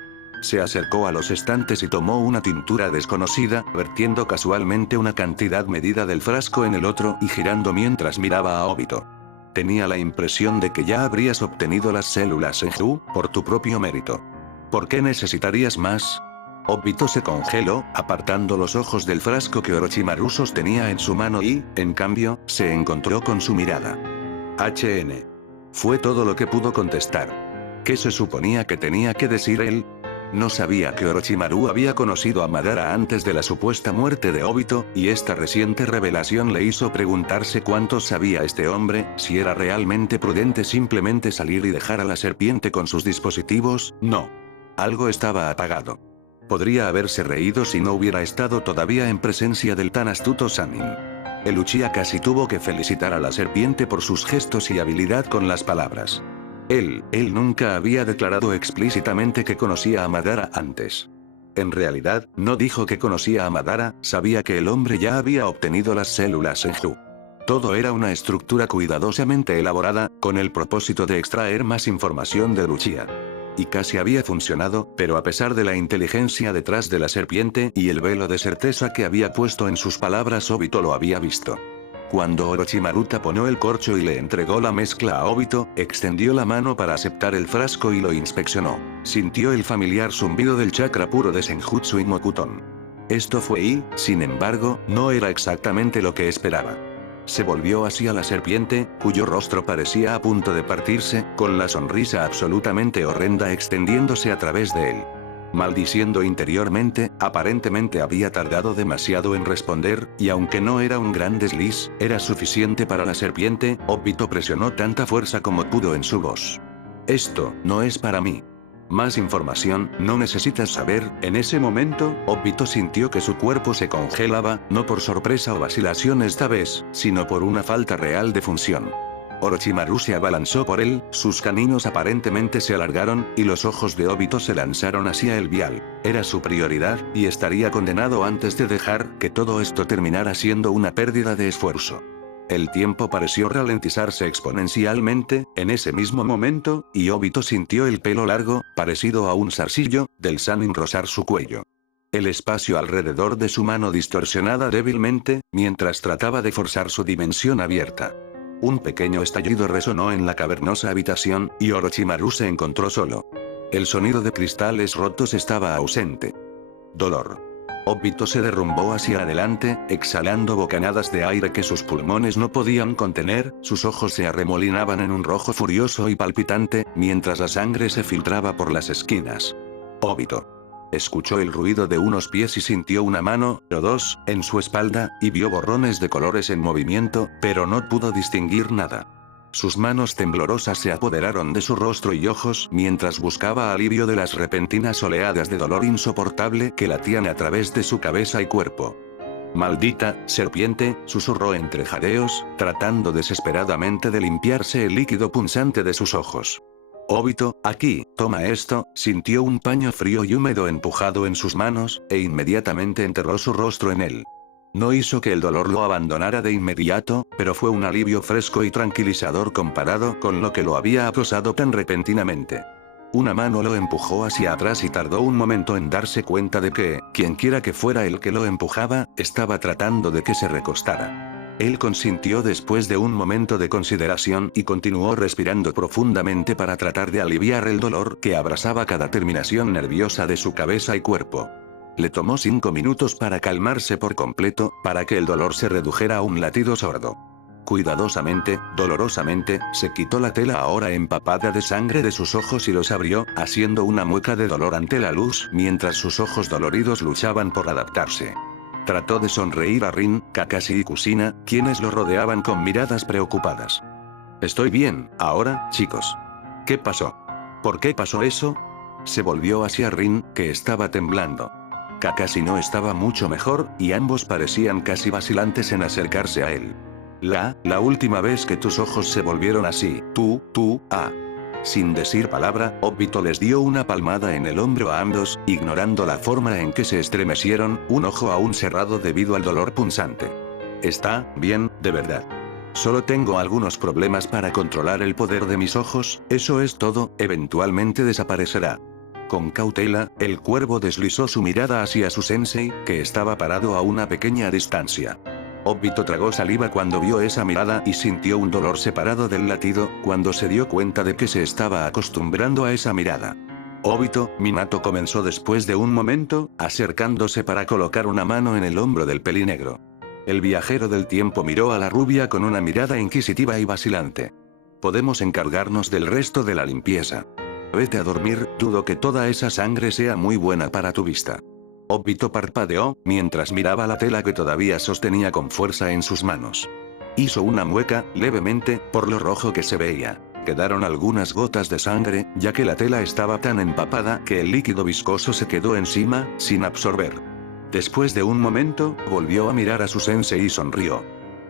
Se acercó a los estantes y tomó una tintura desconocida, vertiendo casualmente una cantidad medida del frasco en el otro y girando mientras miraba a Obito. Tenía la impresión de que ya habrías obtenido las células Senju, por tu propio mérito. ¿Por qué necesitarías más? Obito se congeló, apartando los ojos del frasco que Orochimaru sostenía en su mano y, en cambio, se encontró con su mirada. HN. Fue todo lo que pudo contestar. ¿Qué se suponía que tenía que decir él? No sabía que Orochimaru había conocido a Madara antes de la supuesta muerte de Obito, y esta reciente revelación le hizo preguntarse cuánto sabía este hombre, si era realmente prudente simplemente salir y dejar a la serpiente con sus dispositivos. No. Algo estaba apagado. Podría haberse reído si no hubiera estado todavía en presencia del tan astuto Sannin. El Uchiha casi tuvo que felicitar a la serpiente por sus gestos y habilidad con las palabras. Él nunca había declarado explícitamente que conocía a Madara antes. En realidad, no dijo que conocía a Madara, sabía que el hombre ya había obtenido las células Senju. Todo era una estructura cuidadosamente elaborada, con el propósito de extraer más información del Uchiha. Y casi había funcionado, pero a pesar de la inteligencia detrás de la serpiente y el velo de certeza que había puesto en sus palabras, Obito lo había visto. Cuando Orochimaru taponó el corcho y le entregó la mezcla a Obito, extendió la mano para aceptar el frasco y lo inspeccionó. Sintió el familiar zumbido del chakra puro de Senjutsu y Mokuton. Esto fue y, sin embargo, no era exactamente lo que esperaba. Se volvió hacia la serpiente, cuyo rostro parecía a punto de partirse, con la sonrisa absolutamente horrenda extendiéndose a través de él. Maldiciendo interiormente, aparentemente había tardado demasiado en responder, y aunque no era un gran desliz, era suficiente para la serpiente. Obito presionó tanta fuerza como pudo en su voz. Esto no es para mí. Más información, no necesitas saber. En ese momento, Obito sintió que su cuerpo se congelaba, no por sorpresa o vacilación esta vez, sino por una falta real de función. Orochimaru se abalanzó por él, sus caninos aparentemente se alargaron, y los ojos de Obito se lanzaron hacia el vial. Era su prioridad, y estaría condenado antes de dejar que todo esto terminara siendo una pérdida de esfuerzo. El tiempo pareció ralentizarse exponencialmente, en ese mismo momento, y Obito sintió el pelo largo, parecido a un zarcillo, del Sannin rozar su cuello. El espacio alrededor de su mano distorsionada débilmente, mientras trataba de forzar su dimensión abierta. Un pequeño estallido resonó en la cavernosa habitación, y Orochimaru se encontró solo. El sonido de cristales rotos estaba ausente. Dolor. Obito se derrumbó hacia adelante, exhalando bocanadas de aire que sus pulmones no podían contener, sus ojos se arremolinaban en un rojo furioso y palpitante, mientras la sangre se filtraba por las esquinas. Obito. Escuchó el ruido de unos pies y sintió una mano, o dos, en su espalda, y vio borrones de colores en movimiento, pero no pudo distinguir nada. Sus manos temblorosas se apoderaron de su rostro y ojos mientras buscaba alivio de las repentinas oleadas de dolor insoportable que latían a través de su cabeza y cuerpo. «Maldita serpiente», susurró entre jadeos, tratando desesperadamente de limpiarse el líquido punzante de sus ojos. «Obito, aquí, toma esto», sintió un paño frío y húmedo empujado en sus manos, e inmediatamente enterró su rostro en él. No hizo que el dolor lo abandonara de inmediato, pero fue un alivio fresco y tranquilizador comparado con lo que lo había acosado tan repentinamente. Una mano lo empujó hacia atrás y tardó un momento en darse cuenta de que, quienquiera que fuera el que lo empujaba, estaba tratando de que se recostara. Él consintió después de un momento de consideración y continuó respirando profundamente para tratar de aliviar el dolor que abrasaba cada terminación nerviosa de su cabeza y cuerpo. Le tomó 5 minutos para calmarse por completo, para que el dolor se redujera a un latido sordo. Cuidadosamente, dolorosamente, se quitó la tela ahora empapada de sangre de sus ojos y los abrió, haciendo una mueca de dolor ante la luz, mientras sus ojos doloridos luchaban por adaptarse. Trató de sonreír a Rin, Kakashi y Kusina, quienes lo rodeaban con miradas preocupadas. «Estoy bien, ahora, chicos». «¿Qué pasó? ¿Por qué pasó eso?» Se volvió hacia Rin, que estaba temblando. Kakashi no estaba mucho mejor, y ambos parecían casi vacilantes en acercarse a él. La última vez que tus ojos se volvieron así, Sin decir palabra, Obito les dio una palmada en el hombro a ambos, ignorando la forma en que se estremecieron, un ojo aún cerrado debido al dolor punzante. «Está bien, de verdad. Solo tengo algunos problemas para controlar el poder de mis ojos, eso es todo, eventualmente desaparecerá». Con cautela, el cuervo deslizó su mirada hacia su sensei, que estaba parado a una pequeña distancia. Obito tragó saliva cuando vio esa mirada y sintió un dolor separado del latido, cuando se dio cuenta de que se estaba acostumbrando a esa mirada. «Obito», Minato comenzó después de un momento, acercándose para colocar una mano en el hombro del pelinegro. El viajero del tiempo miró a la rubia con una mirada inquisitiva y vacilante. «Podemos encargarnos del resto de la limpieza. Vete a dormir, dudo que toda esa sangre sea muy buena para tu vista». Obito parpadeó, mientras miraba la tela que todavía sostenía con fuerza en sus manos. Hizo una mueca, levemente, por lo rojo que se veía. Quedaron algunas gotas de sangre, ya que la tela estaba tan empapada que el líquido viscoso se quedó encima, sin absorber. Después de un momento, volvió a mirar a su sensei y sonrió.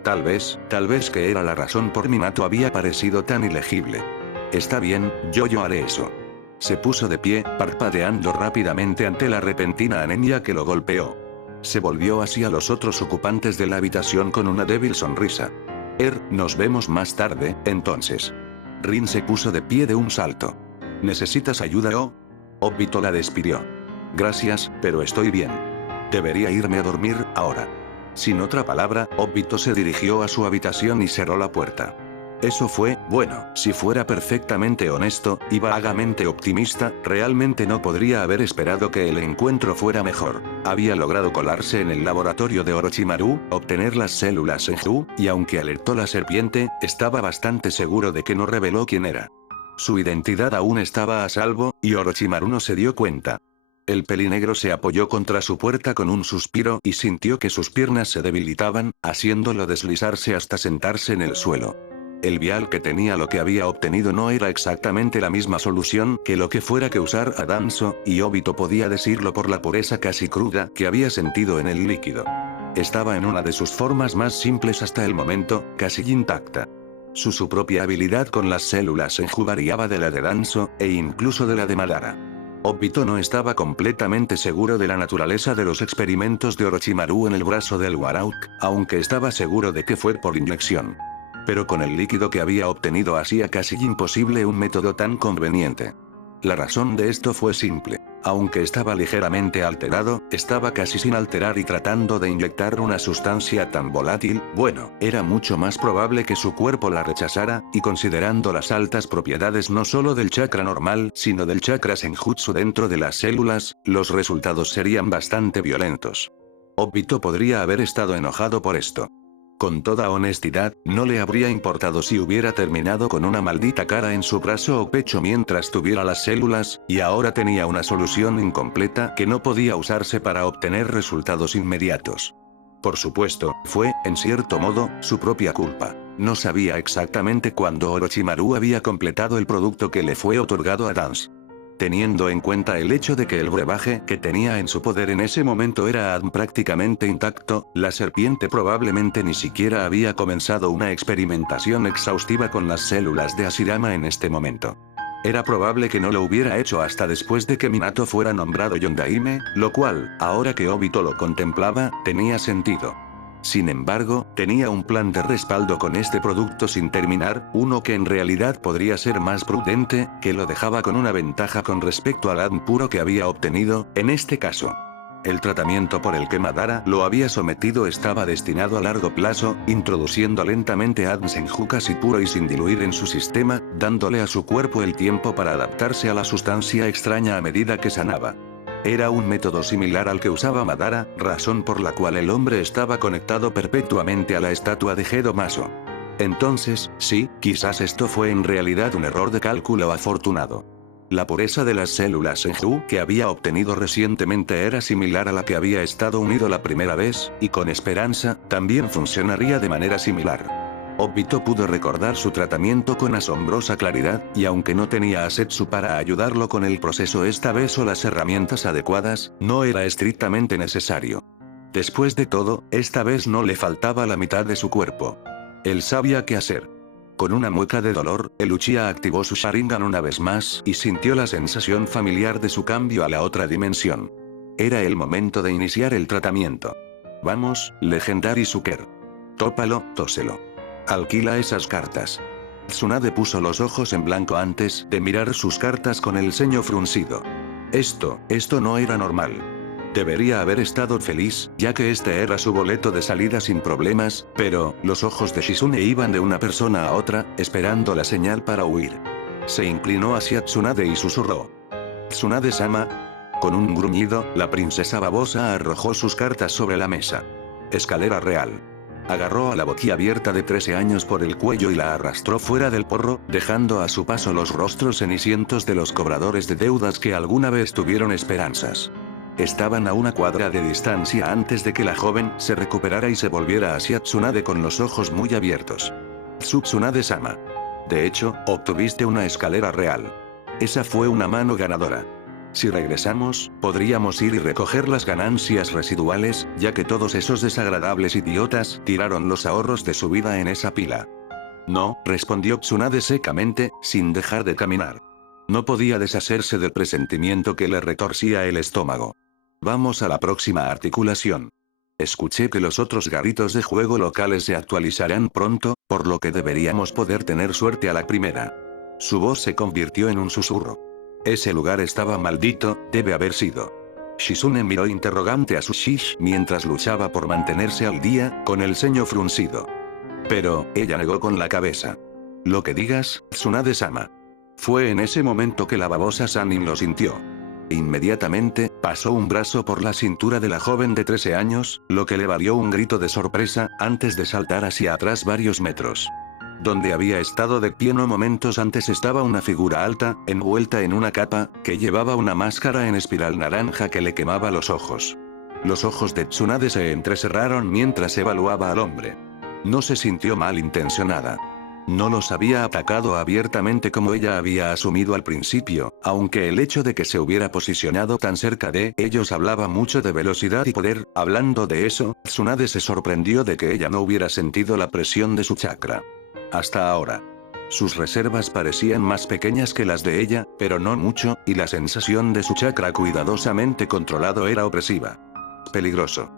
Tal vez que era la razón por Minato había parecido tan ilegible. «Está bien, yo haré eso». Se puso de pie, parpadeando rápidamente ante la repentina anemia que lo golpeó. Se volvió hacia los otros ocupantes de la habitación con una débil sonrisa. «Nos vemos más tarde, entonces». Rin se puso de pie de un salto. «¿Necesitas ayuda o?» Obito la despidió. «Gracias, pero estoy bien. Debería irme a dormir, ahora». Sin otra palabra, Obito se dirigió a su habitación y cerró la puerta. Eso fue, bueno, si fuera perfectamente honesto, y vagamente optimista, realmente no podría haber esperado que el encuentro fuera mejor. Había logrado colarse en el laboratorio de Orochimaru, obtener las células Senju, y aunque alertó la serpiente, estaba bastante seguro de que no reveló quién era. Su identidad aún estaba a salvo, y Orochimaru no se dio cuenta. El pelinegro se apoyó contra su puerta con un suspiro y sintió que sus piernas se debilitaban, haciéndolo deslizarse hasta sentarse en el suelo. El vial que tenía lo que había obtenido no era exactamente la misma solución que lo que fuera que usar a Danzo, y Obito podía decirlo por la pureza casi cruda que había sentido en el líquido. Estaba en una de sus formas más simples hasta el momento, casi intacta. Su propia habilidad con las células Senju variaba de la de Danzo, e incluso de la de Madara. Obito no estaba completamente seguro de la naturaleza de los experimentos de Orochimaru en el brazo del Warauk, aunque estaba seguro de que fue por inyección. Pero con el líquido que había obtenido hacía casi imposible un método tan conveniente. La razón de esto fue simple. Aunque estaba ligeramente alterado, estaba casi sin alterar y tratando de inyectar una sustancia tan volátil, bueno, era mucho más probable que su cuerpo la rechazara, y considerando las altas propiedades no solo del chakra normal, sino del chakra senjutsu dentro de las células, los resultados serían bastante violentos. Obito podría haber estado enojado por esto. Con toda honestidad, no le habría importado si hubiera terminado con una maldita cara en su brazo o pecho mientras tuviera las células, y ahora tenía una solución incompleta que no podía usarse para obtener resultados inmediatos. Por supuesto, fue, en cierto modo, su propia culpa. No sabía exactamente cuándo Orochimaru había completado el producto que le fue otorgado a Dance. Teniendo en cuenta el hecho de que el brebaje que tenía en su poder en ese momento era aún prácticamente intacto, la serpiente probablemente ni siquiera había comenzado una experimentación exhaustiva con las células de Hashirama en este momento. Era probable que no lo hubiera hecho hasta después de que Minato fuera nombrado Yondaime, lo cual, ahora que Obito lo contemplaba, tenía sentido. Sin embargo, tenía un plan de respaldo con este producto sin terminar, uno que en realidad podría ser más prudente, que lo dejaba con una ventaja con respecto al ADN puro que había obtenido, en este caso. El tratamiento por el que Madara lo había sometido estaba destinado a largo plazo, introduciendo lentamente ADN Senju casi puro y sin diluir en su sistema, dándole a su cuerpo el tiempo para adaptarse a la sustancia extraña a medida que sanaba. Era un método similar al que usaba Madara, razón por la cual el hombre estaba conectado perpetuamente a la estatua de Gedo Maso. Entonces, sí, quizás esto fue en realidad un error de cálculo afortunado. La pureza de las células Senju que había obtenido recientemente era similar a la que había estado unido la primera vez, y con esperanza, también funcionaría de manera similar. Obito pudo recordar su tratamiento con asombrosa claridad, y aunque no tenía a Setsu para ayudarlo con el proceso esta vez o las herramientas adecuadas, no era estrictamente necesario. Después de todo, esta vez no le faltaba la mitad de su cuerpo. Él sabía qué hacer. Con una mueca de dolor, el Uchiha activó su Sharingan una vez más y sintió la sensación familiar de su cambio a la otra dimensión. Era el momento de iniciar el tratamiento. Vamos, Legendary Suker. Tópalo, tóselo. Alquila esas cartas. Tsunade puso los ojos en blanco antes de mirar sus cartas con el ceño fruncido. Esto no era normal. Debería haber estado feliz, ya que este era su boleto de salida sin problemas, pero, los ojos de Shizune iban de una persona a otra, esperando la señal para huir. Se inclinó hacia Tsunade y susurró. Tsunade-sama. Con un gruñido, la princesa babosa arrojó sus cartas sobre la mesa. Escalera real. Agarró a la boquiabierta de 13 años por el cuello y la arrastró fuera del porro, dejando a su paso los rostros cenicientos de los cobradores de deudas que alguna vez tuvieron esperanzas. Estaban a una cuadra de distancia antes de que la joven se recuperara y se volviera hacia Tsunade con los ojos muy abiertos. Tsunade-sama. De hecho, obtuviste una escalera real. Esa fue una mano ganadora. Si regresamos, podríamos ir y recoger las ganancias residuales, ya que todos esos desagradables idiotas tiraron los ahorros de su vida en esa pila. No, respondió Tsunade secamente, sin dejar de caminar. No podía deshacerse del presentimiento que le retorcía el estómago. Vamos a la próxima articulación. Escuché que los otros garritos de juego locales se actualizarán pronto, por lo que deberíamos poder tener suerte a la primera. Su voz se convirtió en un susurro. Ese lugar estaba maldito, debe haber sido. Shizune miró interrogante a su shish mientras luchaba por mantenerse al día, con el ceño fruncido. Pero, ella negó con la cabeza. Lo que digas, Tsunade-sama. Fue en ese momento que la babosa Sanin lo sintió. Inmediatamente, pasó un brazo por la cintura de la joven de 13 años, lo que le valió un grito de sorpresa, antes de saltar hacia atrás varios metros. Donde había estado de pie momentos antes estaba una figura alta, envuelta en una capa, que llevaba una máscara en espiral naranja que le quemaba los ojos. Los ojos de Tsunade se entrecerraron mientras evaluaba al hombre. No se sintió malintencionada. No los había atacado abiertamente como ella había asumido al principio, aunque el hecho de que se hubiera posicionado tan cerca de ellos hablaba mucho de velocidad y poder. Hablando de eso, Tsunade se sorprendió de que ella no hubiera sentido la presión de su chakra. Hasta ahora. Sus reservas parecían más pequeñas que las de ella, pero no mucho, y la sensación de su chakra cuidadosamente controlado era opresiva. Peligroso.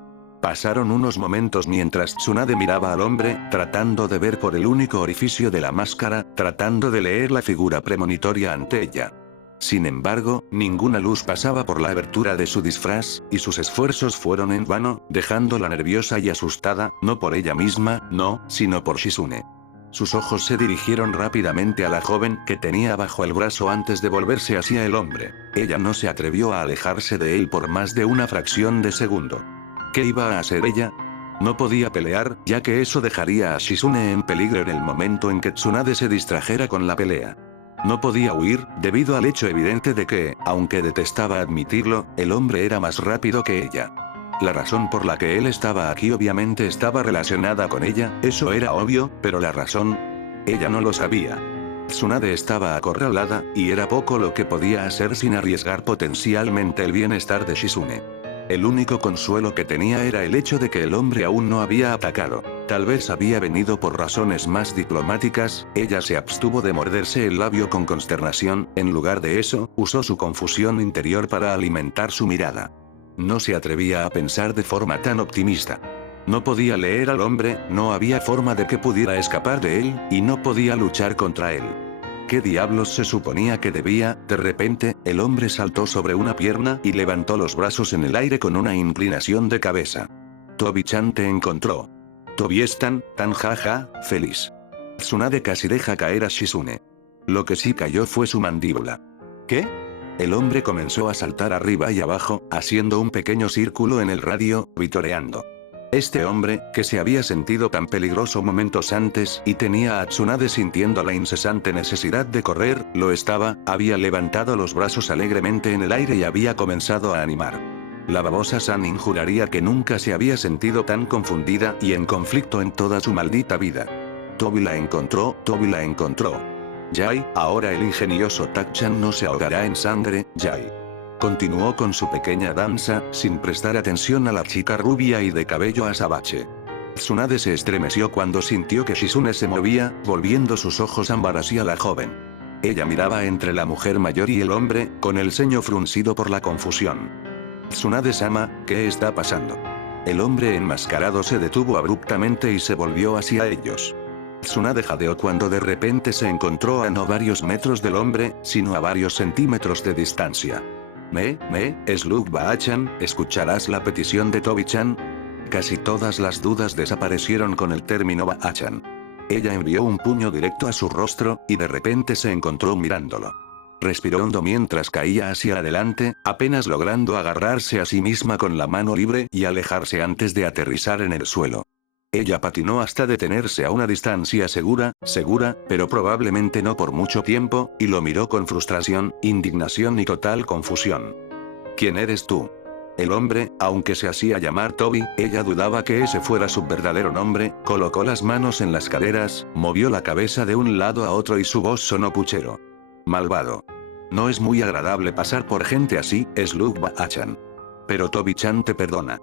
Pasaron unos momentos mientras Tsunade miraba al hombre, tratando de ver por el único orificio de la máscara, tratando de leer la figura premonitoria ante ella. Sin embargo, ninguna luz pasaba por la abertura de su disfraz, y sus esfuerzos fueron en vano, dejándola nerviosa y asustada, no por ella misma, no, sino por Shizune. Sus ojos se dirigieron rápidamente a la joven que tenía bajo el brazo antes de volverse hacia el hombre. Ella no se atrevió a alejarse de él por más de una fracción de segundo. ¿Qué iba a hacer ella? No podía pelear, ya que eso dejaría a Shizune en peligro en el momento en que Tsunade se distrajera con la pelea. No podía huir, debido al hecho evidente de que, aunque detestaba admitirlo, el hombre era más rápido que ella. La razón por la que él estaba aquí obviamente estaba relacionada con ella, eso era obvio, pero la razón... ella no lo sabía. Tsunade estaba acorralada, y era poco lo que podía hacer sin arriesgar potencialmente el bienestar de Shizune. El único consuelo que tenía era el hecho de que el hombre aún no había atacado. Tal vez había venido por razones más diplomáticas, ella se abstuvo de morderse el labio con consternación, en lugar de eso, usó su confusión interior para alimentar su mirada. No se atrevía a pensar de forma tan optimista. No podía leer al hombre, no había forma de que pudiera escapar de él, y no podía luchar contra él. ¿Qué diablos se suponía que debía? De repente, el hombre saltó sobre una pierna y levantó los brazos en el aire con una inclinación de cabeza. Tobi-chan te encontró. Tobi es tan jaja, feliz. Tsunade casi deja caer a Shizune. Lo que sí cayó fue su mandíbula. ¿Qué? El hombre comenzó a saltar arriba y abajo, haciendo un pequeño círculo en el radio, vitoreando. Este hombre, que se había sentido tan peligroso momentos antes y tenía a Tsunade sintiendo la incesante necesidad de correr, había levantado los brazos alegremente en el aire y había comenzado a animar. La babosa Sanin juraría que nunca se había sentido tan confundida y en conflicto en toda su maldita vida. Tobi la encontró, Tobi la encontró. Jai, ahora el ingenioso Tak-chan no se ahogará en sangre, Jai. Continuó con su pequeña danza, sin prestar atención a la chica rubia y de cabello azabache. Tsunade se estremeció cuando sintió que Shizune se movía, volviendo sus ojos ámbar hacia la joven. Ella miraba entre la mujer mayor y el hombre, con el ceño fruncido por la confusión. Tsunade-sama, ¿qué está pasando? El hombre enmascarado se detuvo abruptamente y se volvió hacia ellos. Tsunade jadeó cuando de repente se encontró a no varios metros del hombre, sino a varios centímetros de distancia. Slug Baa-chan, ¿escucharás la petición de Tobi-chan? Casi todas las dudas desaparecieron con el término Baa-chan. Ella envió un puño directo a su rostro, y de repente se encontró mirándolo. Respiró hondo mientras caía hacia adelante, apenas logrando agarrarse a sí misma con la mano libre y alejarse antes de aterrizar en el suelo. Ella patinó hasta detenerse a una distancia segura, pero probablemente no por mucho tiempo, y lo miró con frustración, indignación y total confusión. ¿Quién eres tú? El hombre, aunque se hacía llamar Tobi, ella dudaba que ese fuera su verdadero nombre, colocó las manos en las caderas, movió la cabeza de un lado a otro y su voz sonó puchero. Malvado. No es muy agradable pasar por gente así, Slug Baa-chan. Pero Tobi-chan te perdona.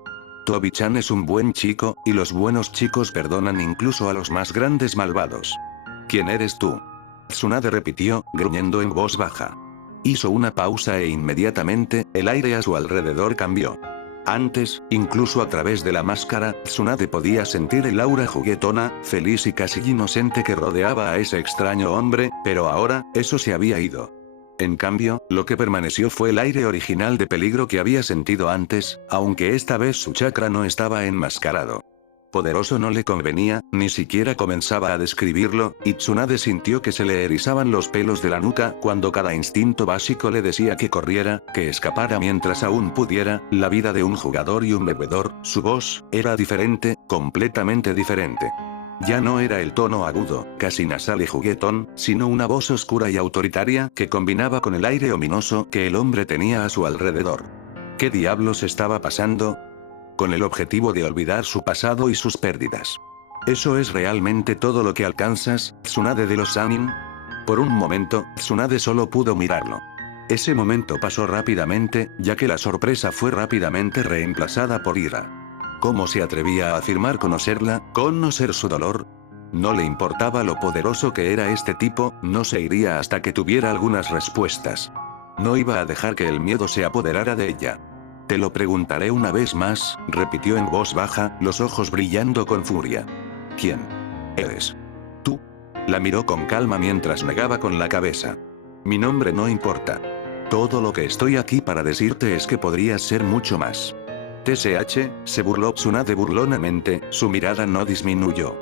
Tobi-chan es un buen chico, y los buenos chicos perdonan incluso a los más grandes malvados. ¿Quién eres tú? Tsunade repitió, gruñendo en voz baja. Hizo una pausa e inmediatamente, el aire a su alrededor cambió. Antes, incluso a través de la máscara, Tsunade podía sentir el aura juguetona, feliz y casi inocente que rodeaba a ese extraño hombre, pero ahora, eso se había ido. En cambio, lo que permaneció fue el aire original de peligro que había sentido antes, aunque esta vez su chakra no estaba enmascarado. Poderoso no le convenía, ni siquiera comenzaba a describirlo, y Tsunade sintió que se le erizaban los pelos de la nuca cuando cada instinto básico le decía que corriera, que escapara mientras aún pudiera. La vida de un jugador y un bebedor, su voz, era diferente, completamente diferente. Ya no era el tono agudo, casi nasal y juguetón, sino una voz oscura y autoritaria que combinaba con el aire ominoso que el hombre tenía a su alrededor. ¿Qué diablos estaba pasando? Con el objetivo de olvidar su pasado y sus pérdidas. ¿Eso es realmente todo lo que alcanzas, Tsunade de los Sanin? Por un momento, Tsunade solo pudo mirarlo. Ese momento pasó rápidamente, ya que la sorpresa fue rápidamente reemplazada por ira. ¿Cómo se atrevía a afirmar conocerla, conocer su dolor? No le importaba lo poderoso que era este tipo, no se iría hasta que tuviera algunas respuestas. No iba a dejar que el miedo se apoderara de ella. Te lo preguntaré una vez más, repitió en voz baja, los ojos brillando con furia. ¿Quién eres? ¿Tú? La miró con calma mientras negaba con la cabeza. Mi nombre no importa. Todo lo que estoy aquí para decirte es que podrías ser mucho más. TSH, se burló Tsunade burlonamente, su mirada no disminuyó.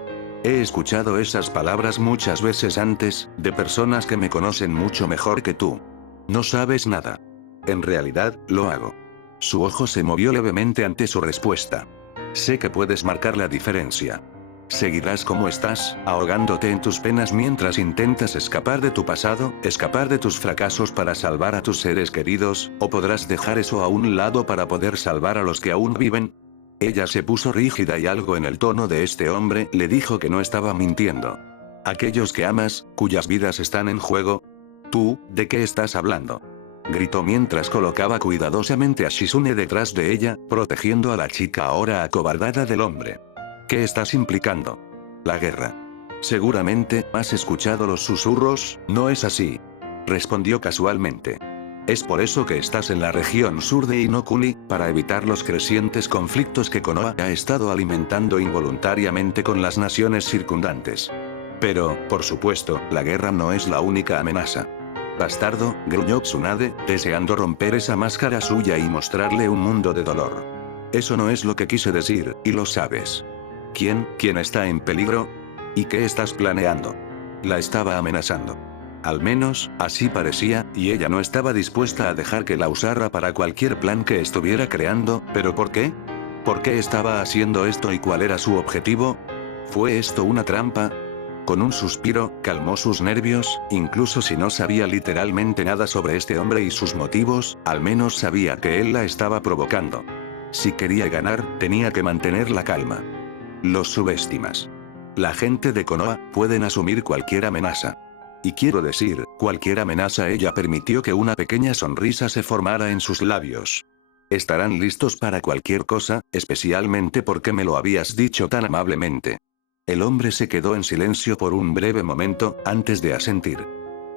He escuchado esas palabras muchas veces antes, de personas que me conocen mucho mejor que tú. No sabes nada. En realidad, lo hago. Su ojo se movió levemente ante su respuesta. Sé que puedes marcar la diferencia. ¿Seguirás como estás, ahogándote en tus penas mientras intentas escapar de tu pasado, escapar de tus fracasos para salvar a tus seres queridos, o podrás dejar eso a un lado para poder salvar a los que aún viven? Ella se puso rígida y algo en el tono de este hombre le dijo que no estaba mintiendo. Aquellos que amas, cuyas vidas están en juego. ¿Tú, de qué estás hablando? Gritó mientras colocaba cuidadosamente a Shizune detrás de ella, protegiendo a la chica ahora acobardada del hombre. ¿Qué estás implicando? La guerra. Seguramente, has escuchado los susurros, ¿no es así? Respondió casualmente. Es por eso que estás en la región sur de Inokuni, para evitar los crecientes conflictos que Konoha ha estado alimentando involuntariamente con las naciones circundantes. Pero, por supuesto, la guerra no es la única amenaza. Bastardo, gruñó Tsunade, deseando romper esa máscara suya y mostrarle un mundo de dolor. Eso no es lo que quise decir, y lo sabes. ¿Quién está en peligro? ¿Y qué estás planeando? La estaba amenazando. Al menos, así parecía, y ella no estaba dispuesta a dejar que la usara para cualquier plan que estuviera creando, ¿pero por qué? ¿Por qué estaba haciendo esto y cuál era su objetivo? ¿Fue esto una trampa? Con un suspiro, calmó sus nervios, incluso si no sabía literalmente nada sobre este hombre y sus motivos, al menos sabía que él la estaba provocando. Si quería ganar, tenía que mantener la calma. Los subestimas. La gente de Konoha pueden asumir cualquier amenaza. Y quiero decir, cualquier amenaza. Ella permitió que una pequeña sonrisa se formara en sus labios. Estarán listos para cualquier cosa, especialmente porque me lo habías dicho tan amablemente. El hombre se quedó en silencio por un breve momento, antes de asentir.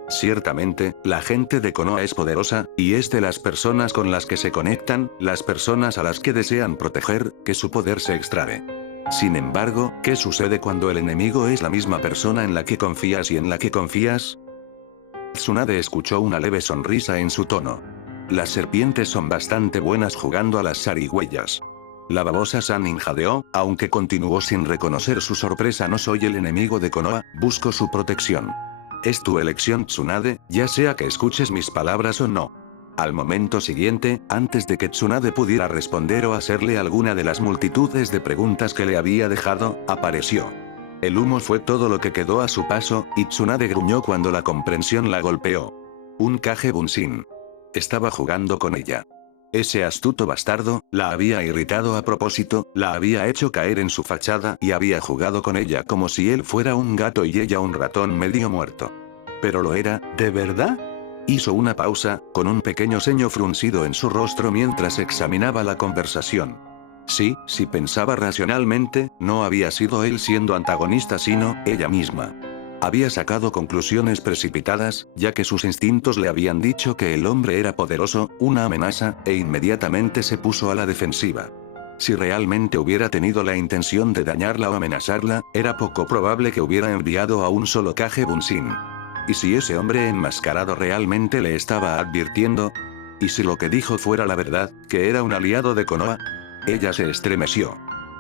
Ciertamente, la gente de Konoha es poderosa, y es de las personas con las que se conectan, las personas a las que desean proteger, que su poder se extrae. Sin embargo, ¿qué sucede cuando el enemigo es la misma persona en la que confías y en la que confías? Tsunade escuchó una leve sonrisa en su tono. Las serpientes son bastante buenas jugando a las zarigüeyas. La babosa Sanin jadeó, aunque continuó sin reconocer su sorpresa. No soy el enemigo de Konoha, busco su protección. Es tu elección, Tsunade, ya sea que escuches mis palabras o no. Al momento siguiente, antes de que Tsunade pudiera responder o hacerle alguna de las multitudes de preguntas que le había dejado, apareció. El humo fue todo lo que quedó a su paso, y Tsunade gruñó cuando la comprensión la golpeó. Un Kage Bunshin. Estaba jugando con ella. Ese astuto bastardo, la había irritado a propósito, la había hecho caer en su fachada y había jugado con ella como si él fuera un gato y ella un ratón medio muerto. ¿Pero lo era, de verdad? Hizo una pausa, con un pequeño ceño fruncido en su rostro mientras examinaba la conversación. Sí, si pensaba racionalmente, no había sido él siendo antagonista sino, ella misma. Había sacado conclusiones precipitadas, ya que sus instintos le habían dicho que el hombre era poderoso, una amenaza, e inmediatamente se puso a la defensiva. Si realmente hubiera tenido la intención de dañarla o amenazarla, era poco probable que hubiera enviado a un solo Kage Bunshin. ¿Y si ese hombre enmascarado realmente le estaba advirtiendo? ¿Y si lo que dijo fuera la verdad, que era un aliado de Konoha? Ella se estremeció.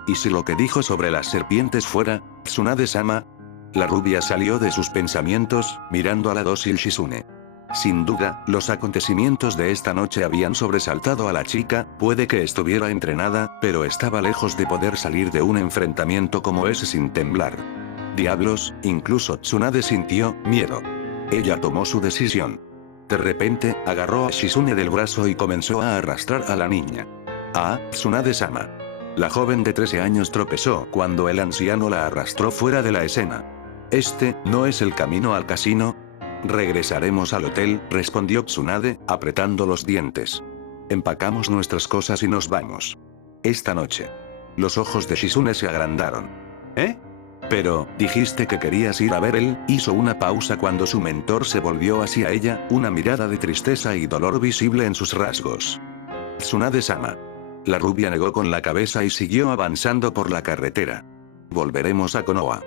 ¿Y si lo que dijo sobre las serpientes fuera, Tsunade-sama? La rubia salió de sus pensamientos, mirando a la dócil Shizune. Sin duda, los acontecimientos de esta noche habían sobresaltado a la chica, puede que estuviera entrenada, pero estaba lejos de poder salir de un enfrentamiento como ese sin temblar. Diablos, incluso Tsunade sintió miedo. Ella tomó su decisión. De repente, agarró a Shizune del brazo y comenzó a arrastrar a la niña. Ah, Tsunade-sama. La joven de 13 años tropezó cuando el anciano la arrastró fuera de la escena. ¿Este no es el camino al casino? Regresaremos al hotel, respondió Tsunade, apretando los dientes. Empacamos nuestras cosas y nos vamos. Esta noche. Los ojos de Shizune se agrandaron. ¿Eh? Pero, dijiste que querías ir a ver él, hizo una pausa cuando su mentor se volvió hacia ella, una mirada de tristeza y dolor visible en sus rasgos. Tsunade-sama. La rubia negó con la cabeza y siguió avanzando por la carretera. Volveremos a Konoha.